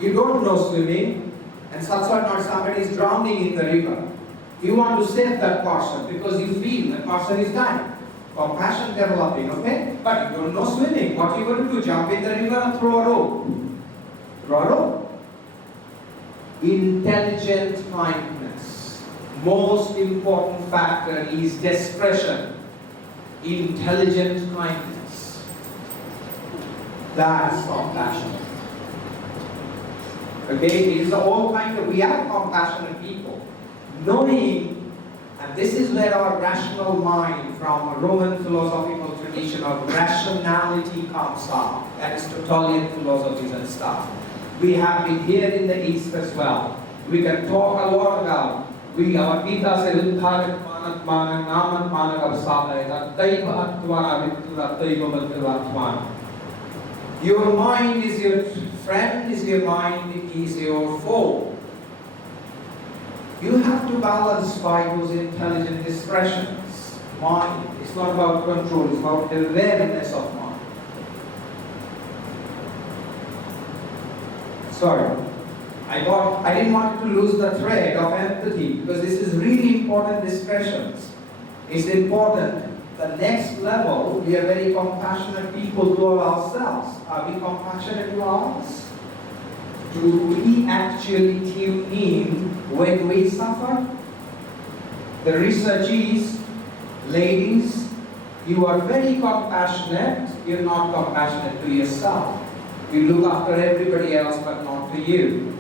You don't know swimming, and such or not somebody is drowning in the river. You want to save that person because you feel the person is dying. Compassion developing, okay? But you don't know swimming. What are you going to do? Jump in the river and throw a rope? Throw a rope? Intelligent kindness. Most important factor is discretion. Intelligent kindness. That's compassion. Okay, it is all kind of, we are compassionate people. Knowing, and this is where our rational mind from a Roman philosophical tradition of rationality comes up, Aristotelian philosophies and stuff. We have it here in the East as well. We can talk a lot about, our Gita says, your mind is your friend, is your mind, is your foe. You have to balance by those intelligent expressions. mind. It's not about control, it's about awareness of mind. Sorry. I didn't want to lose the thread of empathy because this is really important discussions. It's important. The next level, we are very compassionate people to ourselves. Are we compassionate to others? Do we actually tune in when we suffer? The research is, ladies, you are very compassionate, you're not compassionate to yourself. You look after everybody else but not to you.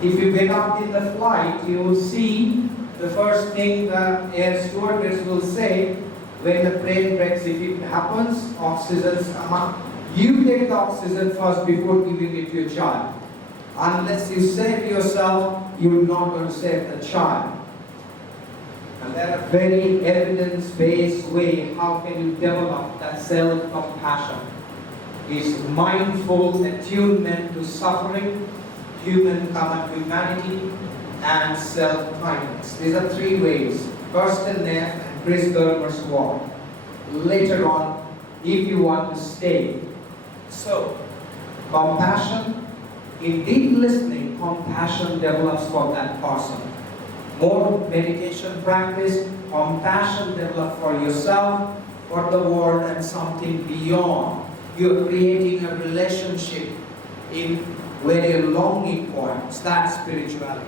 If you get up in the flight, you will see the first thing the air stewardess will say when the plane breaks, if it happens, oxygen come up. You take the oxygen first before giving it to your child. Unless you save yourself, you're not going to save the child. And there are very evidence-based way how can you develop that self-compassion. It's mindful attunement to suffering, human common humanity, and self-kindness. These are three ways. Kirsten Neff and Chris Germer's work. Later on, if you want to stay. So, compassion, in deep listening, compassion develops for that person. More meditation practice, compassion develops for yourself, for the world, and something beyond. You're creating a relationship in very longing points. That's spirituality.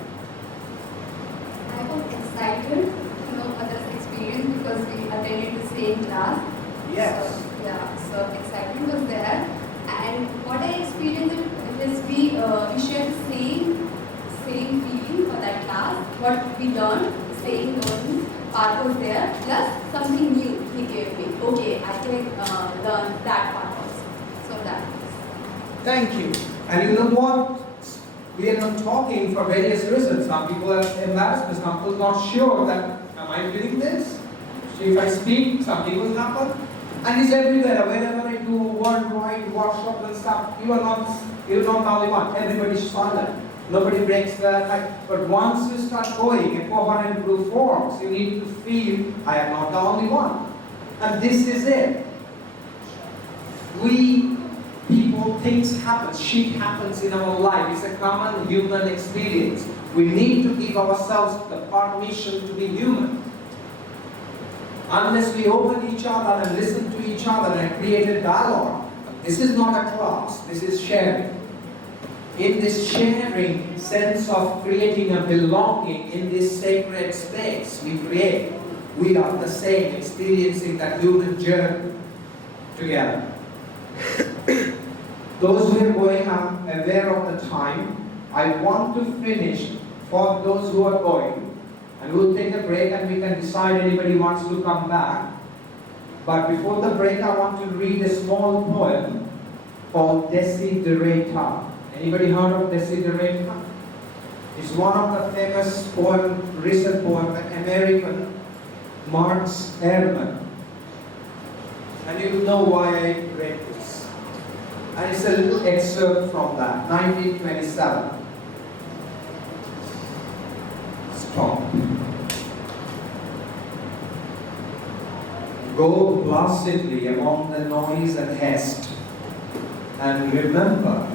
I was excited to know others' experience because we attended the same class. Yes. So, yeah, so excitement was there. And what I experienced is we share the same feeling for that class. What we learned, the same learning part was there, plus something new he gave me. Okay, I can learn that part also. So that. Thank you. And you know what? We are not talking for various reasons. Some people are embarrassed, some people are not sure that, am I feeling this? So if I speak, something will happen. And it's everywhere. Whenever I do worldwide workshops and stuff, you're not the only one. Everybody's silent. Nobody breaks the like. But once you start going in coherent group forms, you need to feel, I am not the only one. And this is it. Things happen, shit happens in our life. It's a common human experience. We need to give ourselves the permission to be human. Unless we open each other and listen to each other and create a dialogue. This is not a class, this is sharing. In this sharing sense of creating a belonging in this sacred space we create, we are the same, experiencing that human journey together. Those who are going, I'm aware of the time. I want to finish for those who are going. And we'll take a break and we can decide anybody wants to come back. But before the break, I want to read a small poem called Desiderata. Anybody heard of Desiderata? It's one of the famous recent poem by American Marx Ehrman. And you know why I read this. And it's a little excerpt from that, 1927. Stop. Go placidly among the noise and haste, and remember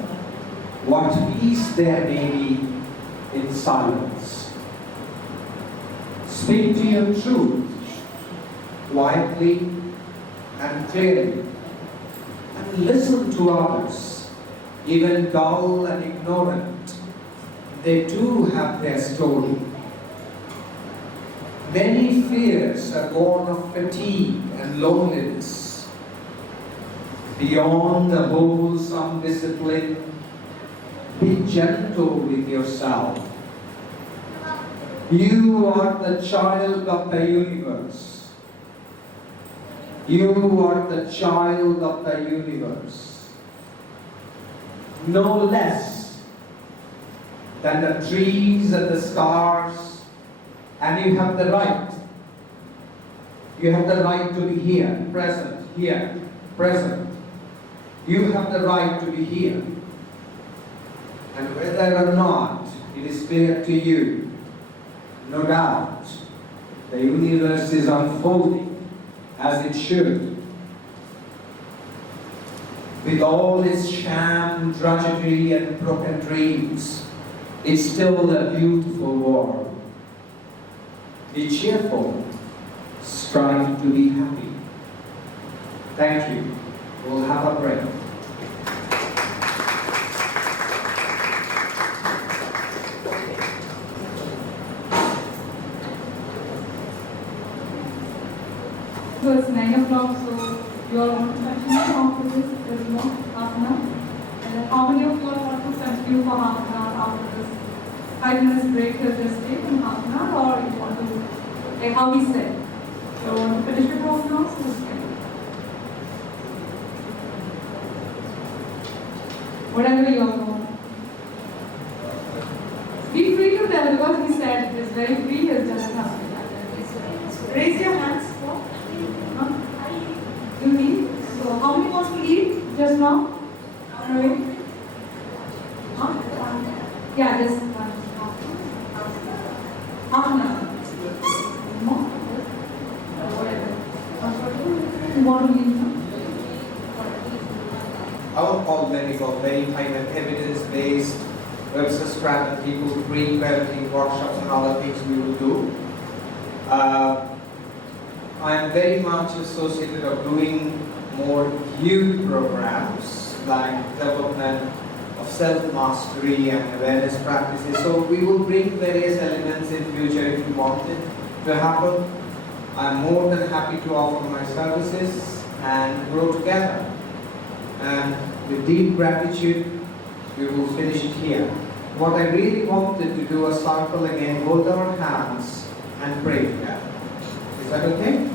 what peace there may be in silence. Speak to your truth quietly and clearly. And listen to others, even dull and ignorant. They too have their story. Many fears are born of fatigue and loneliness. Beyond the wholesome discipline, be gentle with yourself. You are the child of the universe. You are the child of the universe. No less than the trees and the stars, and you have the right. You have the right to be here, present. You have the right to be here. And whether or not it is clear to you, no doubt, The universe is unfolding as it should. With all its sham, drudgery and broken dreams, it's still a beautiful world. Be cheerful, strive to be happy. Thank you. We'll have a break. So it's 9 o'clock, so you all want to continue after this? There's more, half an hour. And then how many of you all want to continue for half an hour after this? 5 minutes break till this day in half an hour, or you want to, like how we said, you want to finish it off now, so we can. Whatever you all want. Be free to tell because he said it's very free, he has done it. Raise your hands. You lead. So how many wants to lead just now? Right? Yeah, just one. Half an hour. More? Whatever. You want to lead now? Our call medical, very kind of evidence-based versus strategy, people pre-parenting workshops and other things we will do. I am very much associated of doing more youth programs like development of self-mastery and awareness practices. So we will bring various elements in future if you want it to happen. I'm more than happy to offer my services and grow together. And with deep gratitude, we will finish it here. What I really wanted to do a circle again, hold our hands and pray together. Is that okay?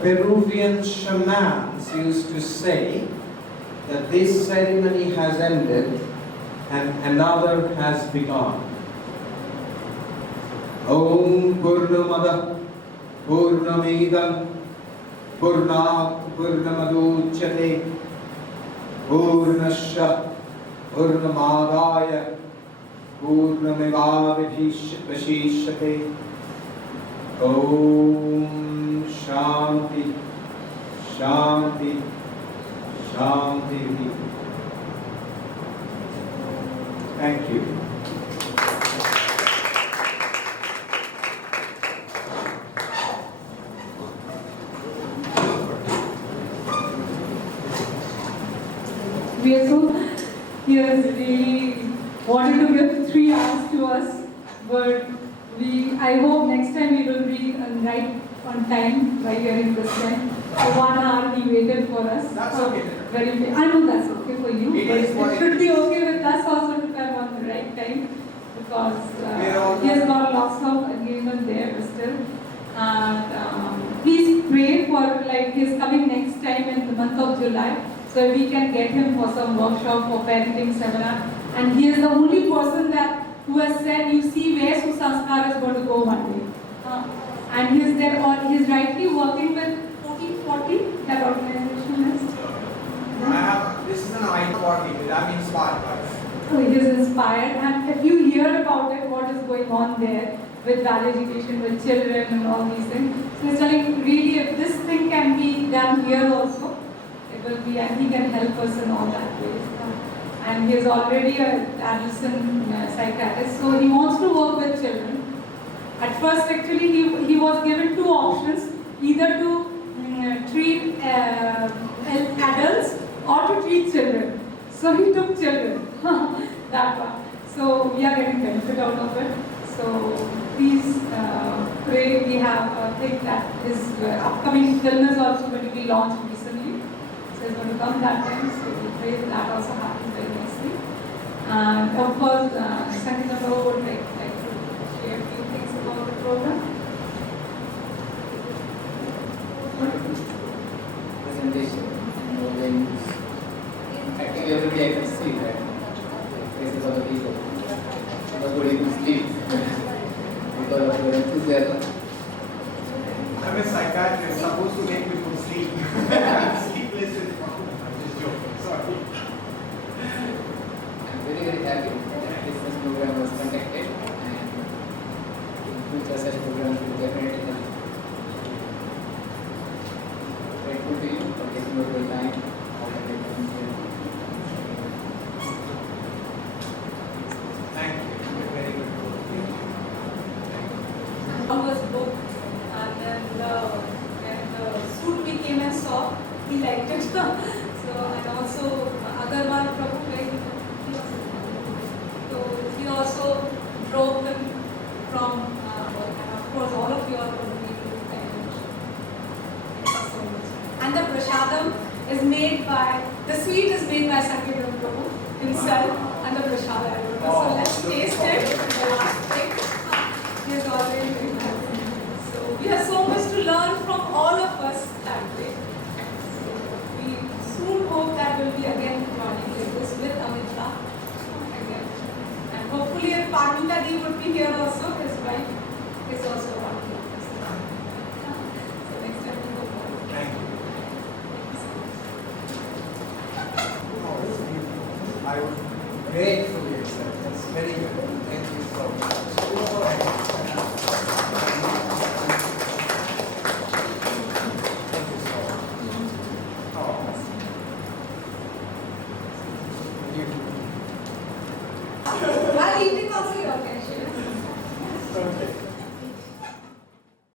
Peruvian shamans used to say that this ceremony has ended and another has begun. Om Purnamada Purnamidam Purnat Purnamaduchyate Purnasya Purnamadaya Purnameva Vishishyate. Om Shanti, Shanti, Shanti. Thank you. We are so, he has really wanted to give 3 hours to us, but I hope next time we will be right on time by hearing this time. So 1 hour he waited for us. That's okay. Very, I know that's okay for you, It but is what it it should is. be okay with us also to come on the right time because he has got lots of engagement there still. And please pray for like his coming next time in the month of July. So we can get him for some workshop or parenting seminar. And he is the only person who has said, you see where Susamskar is going to go one day. And he is there, or he is rightly working with 1440, that organization is. This is an IIT working, I'm inspired by it. So he is inspired, and if you hear about it, what is going on there with value education, with children and all these things. So it's like really, if this thing can be done here also, it will be, and he can help us in all that ways. And he is already an adolescent psychiatrist, so he wants to work with children. At first, actually, he was given 2 options, either to treat adults or to treat children. So he took children, that one. So we are getting benefit out of it. So please pray. We have a thing that his upcoming film is also going to be launched recently. So it's going to come that time. So we pray that also happens very nicely. And of course, second of all, would like to share a few things about the program. Presentation. Actually, every day I can see that faces of the people. Nobody can sleep because of their enthusiasm. I'm a psychiatrist, supposed to make people sleep. Sleepless is I'm just joking, sorry. I'm very, very happy that this program was conducted and taking up your time. Thank you. Very good. Was booked, and then when the suit we came and saw, he liked it. So and also Agarwal Prabhu, so he also drove them from and of course all of you are going to be and the prasadam is made by, the sweet is made by Sakidam Prabhu himself, and the prasadam. So let's taste it. The last thing. He is always very nice. So we have so much to learn from all of us that way. So we soon hope that we'll be again joining like this with Amit again. And hopefully if Parmita Di would be here also, his wife is also one of us. So next time we go forward. Thank you. I would gratefully accept. That's very good. Thank you so much. While eating also you can share. Okay.